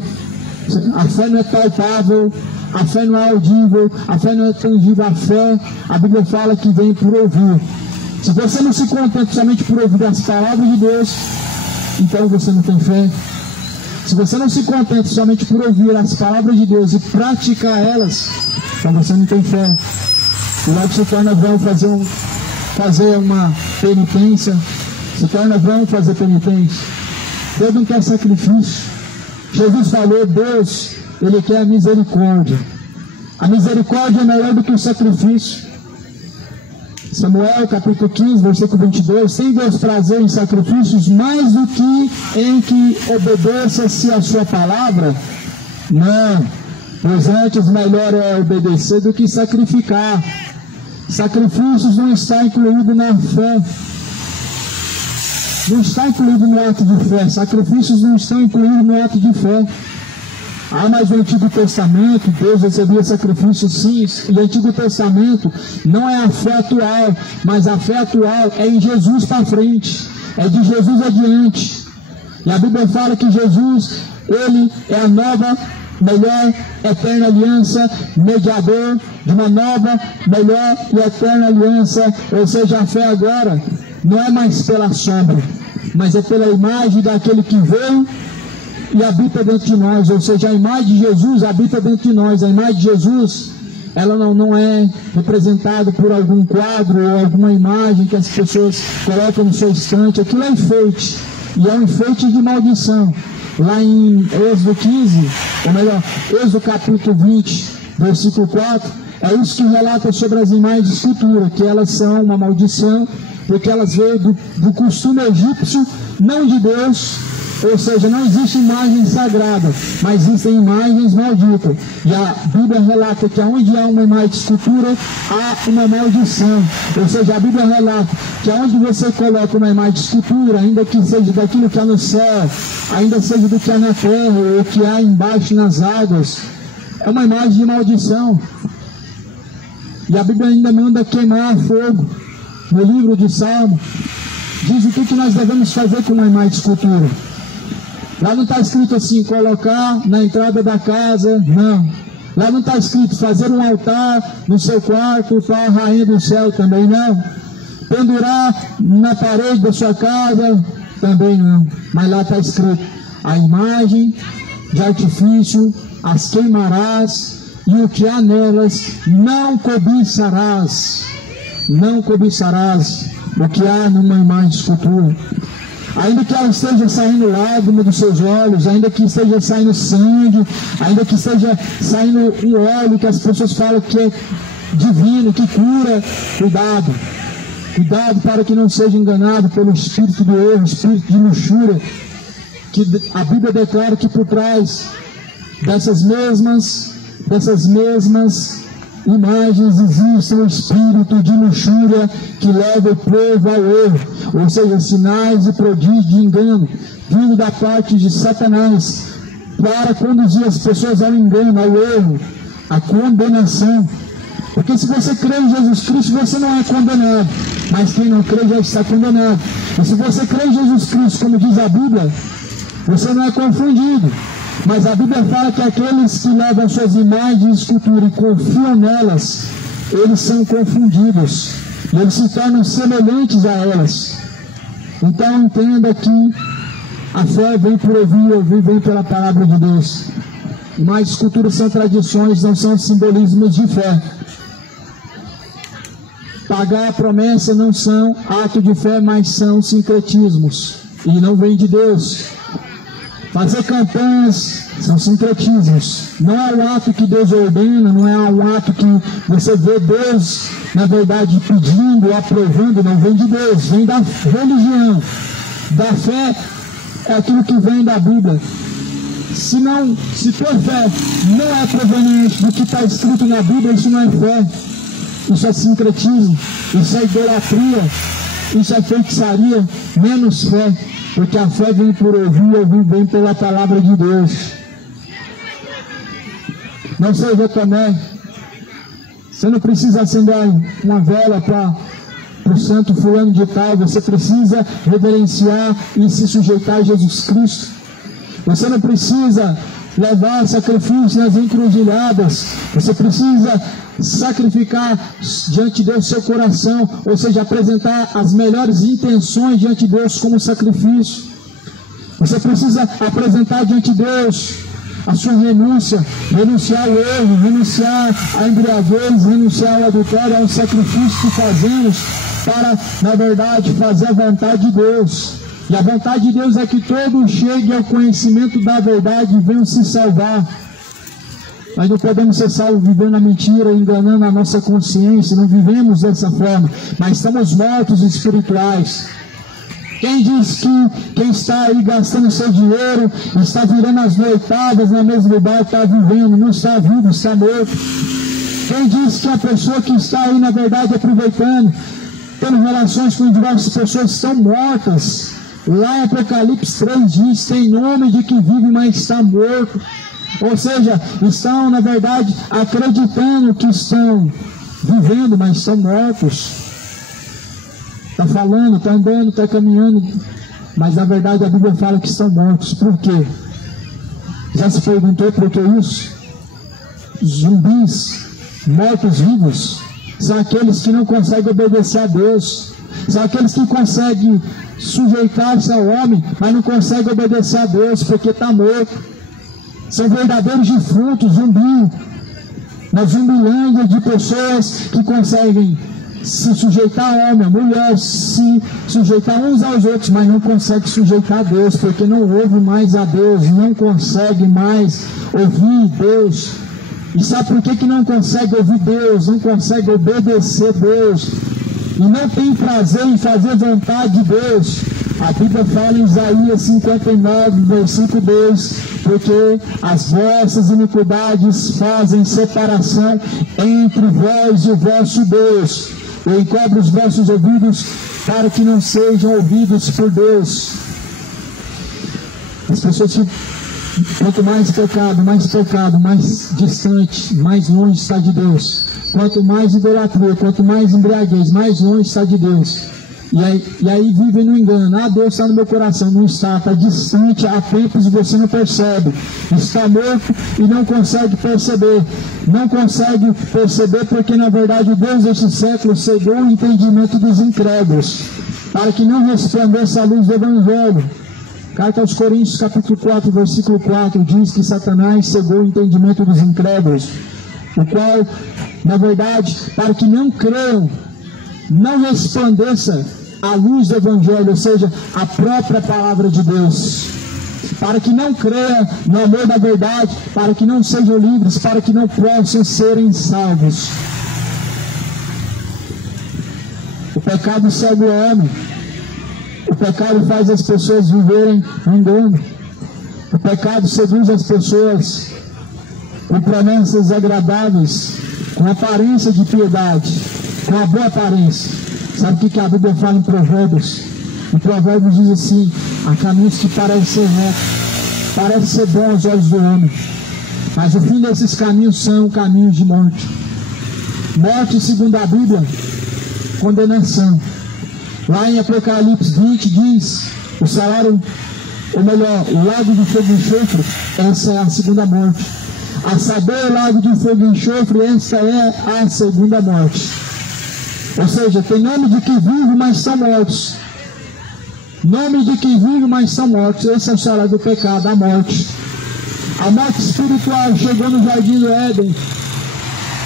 A fé não é palpável, a fé não é audível, a fé não é tangível. A fé, a Bíblia fala que vem por ouvir. Se você não se contenta somente por ouvir as palavras de Deus, então você não tem fé. Se você não se contenta somente por ouvir as palavras de Deus e praticar elas, então você não tem fé. E logo se torna vão fazer uma penitência, se torna vão fazer penitência. Deus não quer sacrifício. Jesus falou, Deus, Ele quer a misericórdia. A misericórdia é melhor do que o sacrifício. Samuel, capítulo 15, versículo 22, tem Deus prazer em sacrifícios mais do que em que obedeça-se a sua palavra? Não, pois antes melhor é obedecer do que sacrificar. Sacrifícios não está incluído na fé. Não está incluído no ato de fé. Sacrifícios não estão incluídos no ato de fé. Ah, mas no Antigo Testamento, Deus recebia sacrifícios sim, e o Antigo Testamento não é a fé atual, mas a fé atual é em Jesus para frente, é de Jesus adiante. E a Bíblia fala que Jesus, Ele é a nova, melhor, eterna aliança, mediador de uma nova, melhor e eterna aliança. Ou seja, a fé agora não é mais pela sombra, mas é pela imagem daquele que veio e habita dentro de nós. Ou seja, a imagem de Jesus habita dentro de nós. A imagem de Jesus, ela não é representada por algum quadro ou alguma imagem que as pessoas colocam no seu estante. Aquilo é enfeite, e é um enfeite de maldição. Lá em Êxodo 15, ou melhor, Êxodo capítulo 20, versículo 4, é isso que relata sobre as imagens de escultura, que elas são uma maldição, porque elas veio do costume egípcio, não de Deus. Ou seja, não existe imagem sagrada, mas existem imagens malditas. E a Bíblia relata que onde há uma imagem de escultura, há uma maldição. Ou seja, a Bíblia relata que onde você coloca uma imagem de escultura, ainda que seja daquilo que há no céu, ainda seja do que há na terra, ou que há embaixo nas águas, é uma imagem de maldição. E a Bíblia ainda manda queimar fogo. No livro de Salmo, diz o que nós devemos fazer com uma imagem de escultura. Lá não está escrito assim, colocar na entrada da casa, não. Lá não está escrito fazer um altar no seu quarto para a rainha do céu, também não. Pendurar na parede da sua casa, também não. Mas lá está escrito, a imagem de artifício as queimarás e o que há nelas não cobiçarás. Não cobiçarás o que há numa imagem de escultura. Ainda que ela esteja saindo lágrima dos seus olhos, ainda que esteja saindo sangue, ainda que esteja saindo um óleo que as pessoas falam que é divino, que cura, cuidado. Cuidado para que não seja enganado pelo espírito do erro, espírito de luxúria, que a Bíblia declara que por trás dessas mesmas imagens existe um espírito de luxúria que leva o povo ao erro, ou seja, sinais e prodígios de engano, vindo da parte de Satanás, para conduzir as pessoas ao engano, ao erro, à condenação. Porque se você crê em Jesus Cristo, você não é condenado, mas quem não crê já está condenado. E se você crê em Jesus Cristo, como diz a Bíblia, você não é confundido. Mas a Bíblia fala que aqueles que levam suas imagens de escultura e confiam nelas, eles são confundidos. E eles se tornam semelhantes a elas. Então entenda que a fé vem por ouvir, ouvir vem pela palavra de Deus. Mas esculturas são tradições, não são simbolismos de fé. Pagar a promessa não são ato de fé, mas são sincretismos. E não vem de Deus. Fazer campanhas são sincretismos. Não é um ato que Deus ordena, não é um ato que você vê Deus, na verdade, pedindo, aprovando. Não vem de Deus, vem da religião. Da fé é aquilo que vem da Bíblia. Se tua fé não é proveniente do que está escrito na Bíblia, isso não é fé. Isso é sincretismo, isso é idolatria, isso é feitiçaria, menos fé, porque a fé vem por ouvir, ouvir vem pela palavra de Deus. Não seja Tomé. Você não precisa acender uma vela para o santo fulano de tal, você precisa reverenciar e se sujeitar a Jesus Cristo. Você não precisa levar sacrifício nas encruzilhadas, você precisa sacrificar diante de Deus seu coração, ou seja, apresentar as melhores intenções diante de Deus como sacrifício. Você precisa apresentar diante de Deus a sua renúncia, renunciar ao erro, renunciar à embriaguez, renunciar ao adultério, ao sacrifício que fazemos para, na verdade, fazer a vontade de Deus. E a vontade de Deus é que todos cheguem ao conhecimento da verdade e venham se salvar. Nós não podemos ser salvos vivendo a mentira, enganando a nossa consciência, não vivemos dessa forma, mas estamos mortos espirituais. Quem diz que quem está aí gastando seu dinheiro, está virando as noitadas na mesma lugar, está vivendo, não está vivo, está morto. Quem diz que a pessoa que está aí, na verdade, aproveitando, tendo relações com diversas pessoas, estão mortas. Lá em Apocalipse 3 diz, tem nome de que vive, mas está morto. Ou seja, estão, na verdade, acreditando que estão vivendo, mas estão mortos. Está falando, está andando, está caminhando, mas na verdade a Bíblia fala que estão mortos. Por quê? Já se perguntou por que isso? Zumbis, mortos-vivos, são aqueles que não conseguem obedecer a Deus. São aqueles que conseguem sujeitar-se ao homem, mas não conseguem obedecer a Deus, porque está morto. São verdadeiros defuntos, zumbi. Na zumbilândia de pessoas que conseguem se sujeitar ao homem, a mulher, se sujeitar uns aos outros, mas não consegue sujeitar a Deus, porque não ouve mais a Deus, não consegue mais ouvir Deus. E sabe por que não consegue ouvir Deus, não consegue obedecer Deus, e não tem prazer em fazer vontade de Deus? A Bíblia fala em Isaías 59, versículo 2, porque as vossas iniquidades fazem separação entre vós e o vosso Deus, e encobre os vossos ouvidos para que não sejam ouvidos por Deus. As pessoas que, quanto mais pecado, mais distante, mais longe está de Deus. Quanto mais idolatria, quanto mais embriaguez, mais longe está de Deus. E aí vivem no engano. Ah, Deus está no meu coração. Não está, está distante há tempos e você não percebe. Está morto e não consegue perceber. Não consegue perceber porque na verdade o Deus deste século cegou o entendimento dos incrédulos, para que não resplandeça a luz do Evangelho. Carta aos Coríntios, capítulo 4, versículo 4, diz que Satanás cegou o entendimento dos incrédulos, o qual, na verdade, para que não creiam, não resplandeça a luz do Evangelho, ou seja, a própria palavra de Deus, para que não creia no amor da verdade, para que não sejam livres, para que não possam serem salvos. O pecado cega o homem. O pecado faz as pessoas viverem no engano. O pecado seduz as pessoas com promessas agradáveis, com aparência de piedade, com a boa aparência. Sabe o que a Bíblia fala em Provérbios? Em Provérbios diz assim: há caminhos que parecem ser retos, parecem ser bons aos olhos do homem, mas o fim desses caminhos são caminhos de morte. Morte, segundo a Bíblia, condenação. Lá em Apocalipse 20 diz, o salário, ou melhor, o lago de fogo e enxofre, essa é a segunda morte. A saber, o lago de fogo e enxofre, essa é a segunda morte. Ou seja, tem nome de que vive, mas são mortos. Nome de que vive, mas são mortos. Esse é o salário do pecado, a morte. A morte espiritual chegou no jardim do Éden.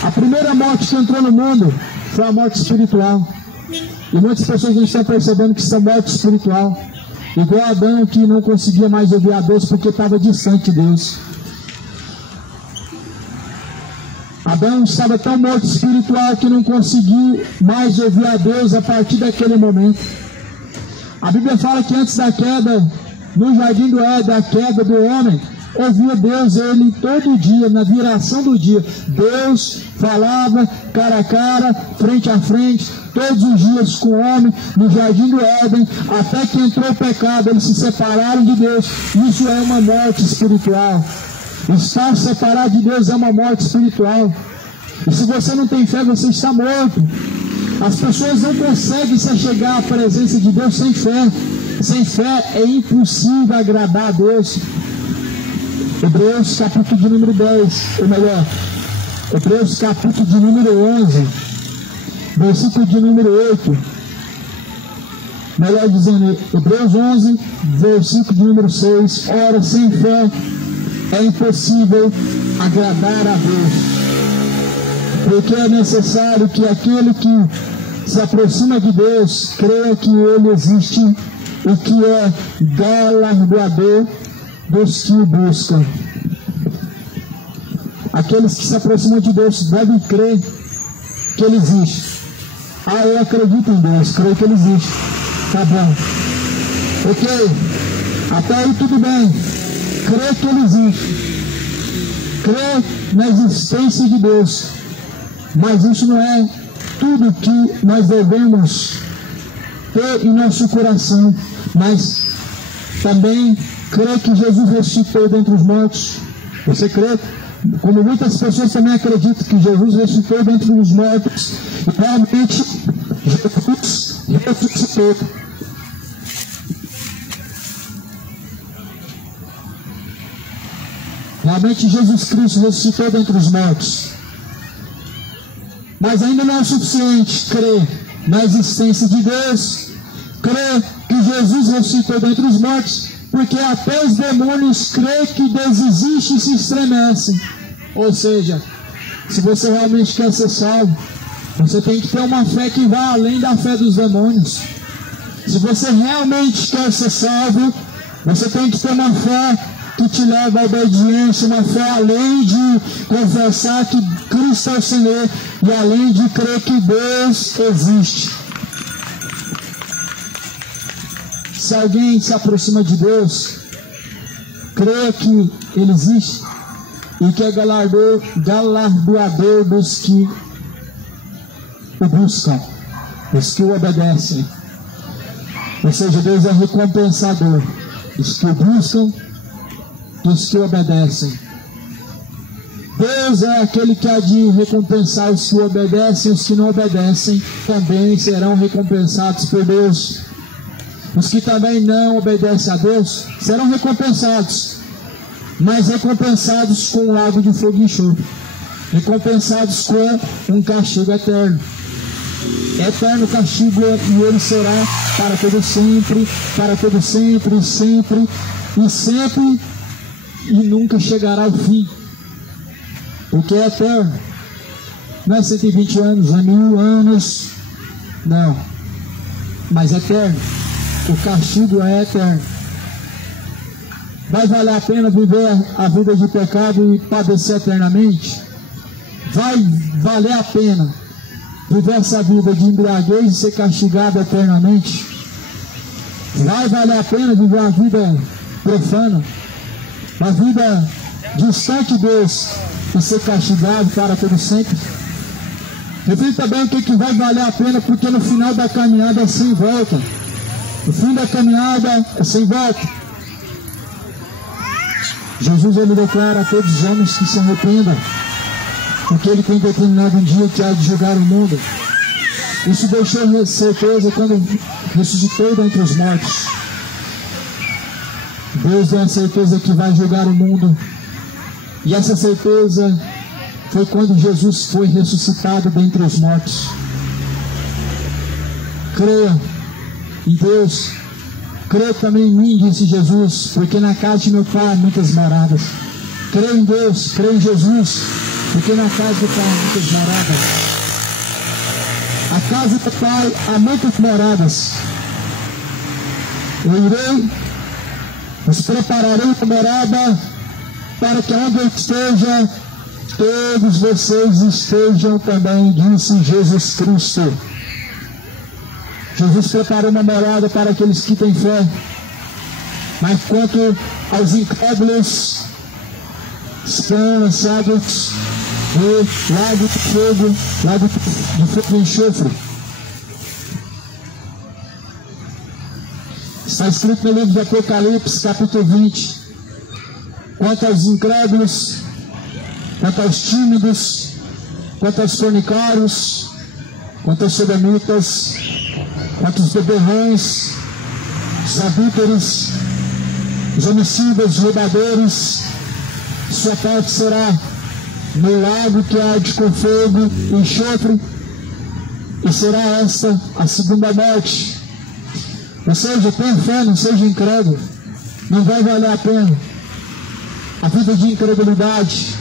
A primeira morte que entrou no mundo foi a morte espiritual. E muitas pessoas não estão percebendo que isso é morte espiritual. Igual Adão, que não conseguia mais ouvir a Deus porque estava distante de Deus. Adão estava tão morto espiritual que não conseguiu mais ouvir a Deus a partir daquele momento. A Bíblia fala que antes da queda, no jardim do Éden, a queda do homem, ouvia Deus, ele todo dia, na viração do dia, Deus falava cara a cara, frente a frente, todos os dias com o homem, no jardim do Éden, até que entrou o pecado, eles se separaram de Deus. Isso é uma morte espiritual. Estar separado de Deus é uma morte espiritual. E se você não tem fé, você está morto. As pessoas não conseguem se achegar à presença de Deus sem fé. Sem fé é impossível agradar a Deus. Hebreus capítulo de número 10, ou melhor, Hebreus capítulo de número 11, versículo de número 8. Melhor dizendo, Hebreus 11, versículo de número 6. Ora, sem fé é impossível agradar a Deus, porque é necessário que aquele que se aproxima de Deus creia que Ele existe, o que é galardoador dos que o buscam. Aqueles que se aproximam de Deus devem crer que Ele existe. Ah, eu acredito em Deus, creio que Ele existe. Tá bom. Ok, até aí tudo bem. Crê que Ele existe. Crê na existência de Deus. Mas isso não é tudo que nós devemos ter em nosso coração. Mas também crê que Jesus ressuscitou dentre os mortos. Você crê? Como muitas pessoas também acreditam que Jesus ressuscitou dentre os mortos. E realmente Jesus ressuscitou. Realmente Jesus Cristo ressuscitou dentre os mortos. Mas ainda não é o suficiente crer na existência de Deus, crer que Jesus ressuscitou dentre os mortos, porque até os demônios creem que Deus existe e se estremecem. Ou seja, se você realmente quer ser salvo, você tem que ter uma fé que vai além da fé dos demônios. Se você realmente quer ser salvo, você tem que ter uma fé que te leva à obediência, uma fé além de confessar que Cristo é o Senhor e além de crer que Deus existe. Se alguém se aproxima de Deus, crê que Ele existe e que é galardoador dos que o buscam, dos que o obedecem. Ou seja, Deus é recompensador dos que o buscam, dos que obedecem. Deus é aquele que há de recompensar os que obedecem, os que não obedecem também serão recompensados por Deus. Os que também não obedecem a Deus serão recompensados, mas recompensados com um lago de fogo e enxofre, recompensados com um castigo eterno. Eterno castigo, e ele será para todo sempre, sempre e sempre, e nunca chegará ao fim, porque é eterno. Não é 120 anos, é 1000 anos, não, mas é eterno. O castigo é eterno. Vai valer a pena viver a vida de pecado e padecer eternamente? Vai valer a pena viver essa vida de embriaguez e ser castigado eternamente? Vai valer a pena viver uma vida profana, uma vida distante de Deus e ser castigado para todo sempre? Reflita bem o que vai valer a pena, porque no final da caminhada é sem volta. O fim da caminhada é sem volta. Jesus, ele declara a todos os homens que se arrependam, porque ele tem determinado um dia que há de julgar o mundo. Isso deixou certeza quando ressuscitou dentre os mortos. Deus deu a certeza que vai julgar o mundo. E essa certeza foi quando Jesus foi ressuscitado dentre os mortos. Creia em Deus, creia também em mim, disse Jesus, porque na casa de meu Pai há muitas moradas. Creia em Deus, creia em Jesus, porque na casa do Pai há muitas moradas. A casa do Pai há muitas moradas. Eu irei, vos prepararei uma morada, para que onde eu esteja, todos vocês estejam também, disse Jesus Cristo. Jesus preparou uma morada para aqueles que têm fé. Mas quanto aos incrédulos, serão lançados no lago de fogo, lago de fogo e enxofre. Está escrito no livro de Apocalipse, capítulo 20. Quanto aos incrédulos, quanto aos tímidos, quanto aos fornicários, quanto aos sodomitas, quanto aos beberrões, os adúlteros, os homicidas, os roubadores, sua parte será no lago que arde com fogo e enxofre, e será esta a segunda morte. Ou seja, tenha fé, não seja incrédulo, não vai valer a pena a vida de incredulidade,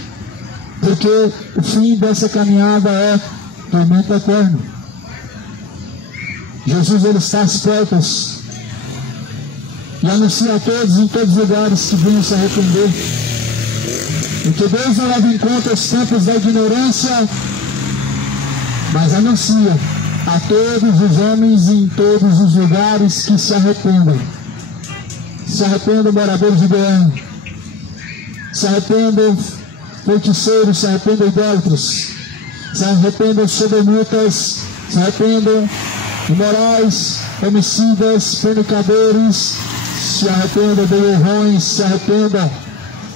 porque o fim dessa caminhada é tormento eterno. Jesus, ele está às portas e anuncia a todos em todos os lugares que venham se arrepender. Porque Deus não leva em conta os tempos da ignorância, mas anuncia a todos os homens em todos os lugares que se arrependam. Se arrependam, moradores de Goiânia. Se arrependam, feiticeiros, se arrependam, idólatras. Se arrependam, sodomitas. Se arrependam, imorais, homicidas, fornicadores. Se arrependam, beberrões. Se arrependam,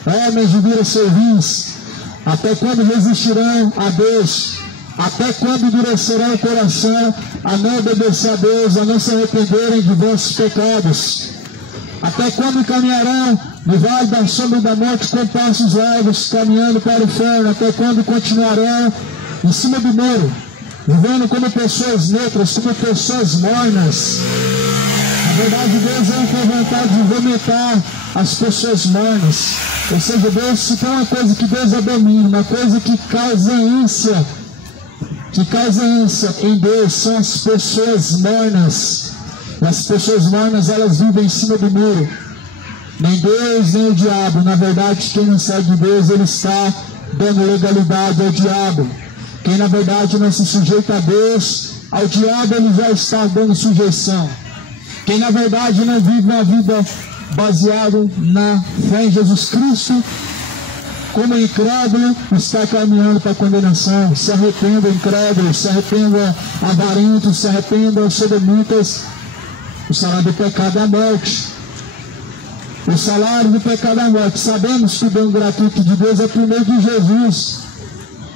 homens de vida servis. Até quando resistirão a Deus? Até quando endurecerão o coração a não obedecer a Deus, a não se arrependerem de vossos pecados? Até quando caminharão no vale da sombra da morte com passos largos, caminhando para o inferno? Até quando continuarão em cima do muro, vivendo como pessoas neutras, como pessoas mornas? Na verdade, Deus é com vontade de vomitar as pessoas mornas. Ou seja, Deus, se tem uma coisa que Deus abomina, uma coisa que causa ânsia em Deus, são as pessoas mornas. E as pessoas mornas, elas vivem em cima do muro. Nem Deus, nem o diabo. Na verdade, quem não segue Deus, ele está dando legalidade ao diabo. Quem na verdade não se sujeita a Deus, ao diabo ele já está dando sujeição. Quem na verdade não vive uma vida baseada na fé em Jesus Cristo, como incrédulo, está caminhando para a condenação. Se arrependa, incrédulo, se arrependa, avarento, se arrependa, sodomitas. O salário do pecado é a morte. O salário do pecado é a morte. Sabemos que o dom gratuito de Deus é por meio de Jesus,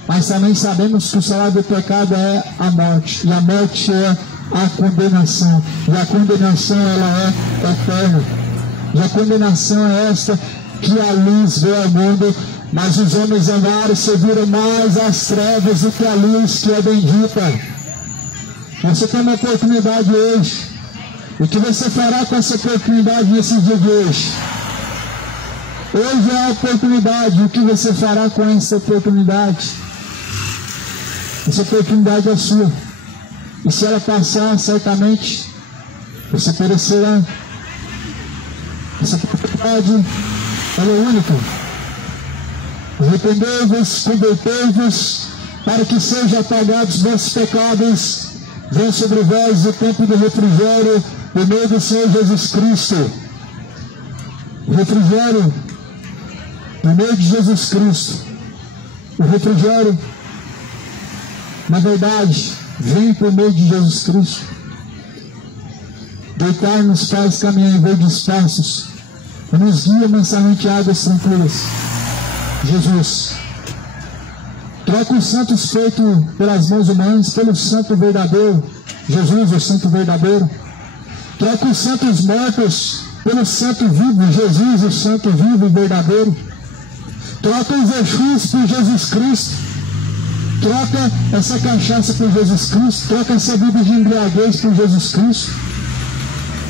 mas também sabemos que o salário do pecado é a morte, e a morte é a condenação, e a condenação ela é eterna. E a condenação é esta, que a luz veio ao mundo, mas os homens andaram e serviram mais as trevas do que a luz que é bendita. Você tem uma oportunidade hoje. O que você fará com essa oportunidade nesse dia de hoje? Hoje é a oportunidade. O que você fará com essa oportunidade? Essa oportunidade é sua. E se ela passar, certamente você perecerá. Essa oportunidade ela é única. Arrependei-vos, convertei-vos, para que sejam apagados vossos pecados. Venha sobre vós o tempo do refrigério, por meio do Senhor Jesus Cristo. O refrigério, por meio de Jesus Cristo. O refrigério, na verdade, vem por meio de Jesus Cristo. Deitar-nos faz caminhar em verdes passos, e nos guia mansamente a águas tranquilas. Jesus. Troca os santos feitos pelas mãos humanas pelo santo verdadeiro. Jesus, o santo verdadeiro. Troca os santos mortos pelo santo vivo. Jesus, o santo vivo e verdadeiro. Troca os Exus por Jesus Cristo. Troca essa cachaça por Jesus Cristo. Troca essa vida de embriaguez por Jesus Cristo.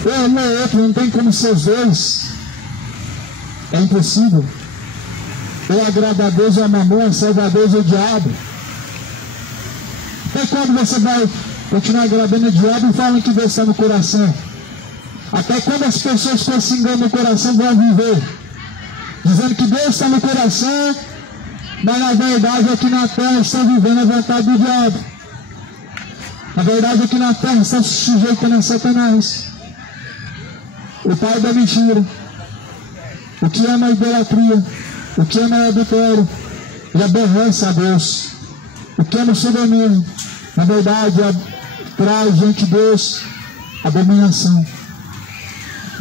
Ou um ou outro, não tem como ser os dois. É impossível. Ou agrada a Deus ou a mamon, serve a Deus ou o diabo. Até quando você vai continuar agradando o diabo e falam que Deus está no coração. Até quando as pessoas com esse engano no coração vão viver, dizendo que Deus está no coração, mas na verdade aqui na terra estão vivendo a vontade do diabo. A verdade é que na terra está se sujeitando a Satanás, o pai da mentira, o que ama a idolatria, o que ama o adultério, e aborrece a Deus. O que ama o sodomia, na verdade, traz diante de Deus abominação.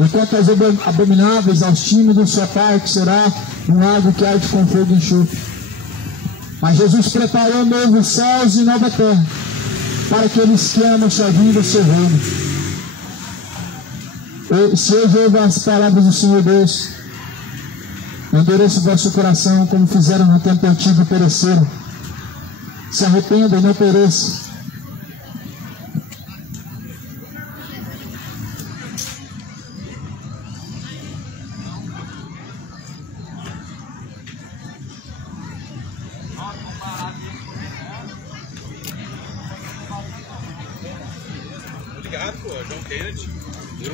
Enquanto as abomináveis aos tímidos, sua parte será um lago que arde com fogo e enxofre. Mas Jesus preparou novos céus e nova terra, para aqueles que amam sua vida e seu reino. Se hoje ouve as palavras do Senhor Deus, endureça o vosso coração, como fizeram no tempo antigo e pereceram. Se arrependa e não pereça. Obrigado, pô. John Kennedy. Viu?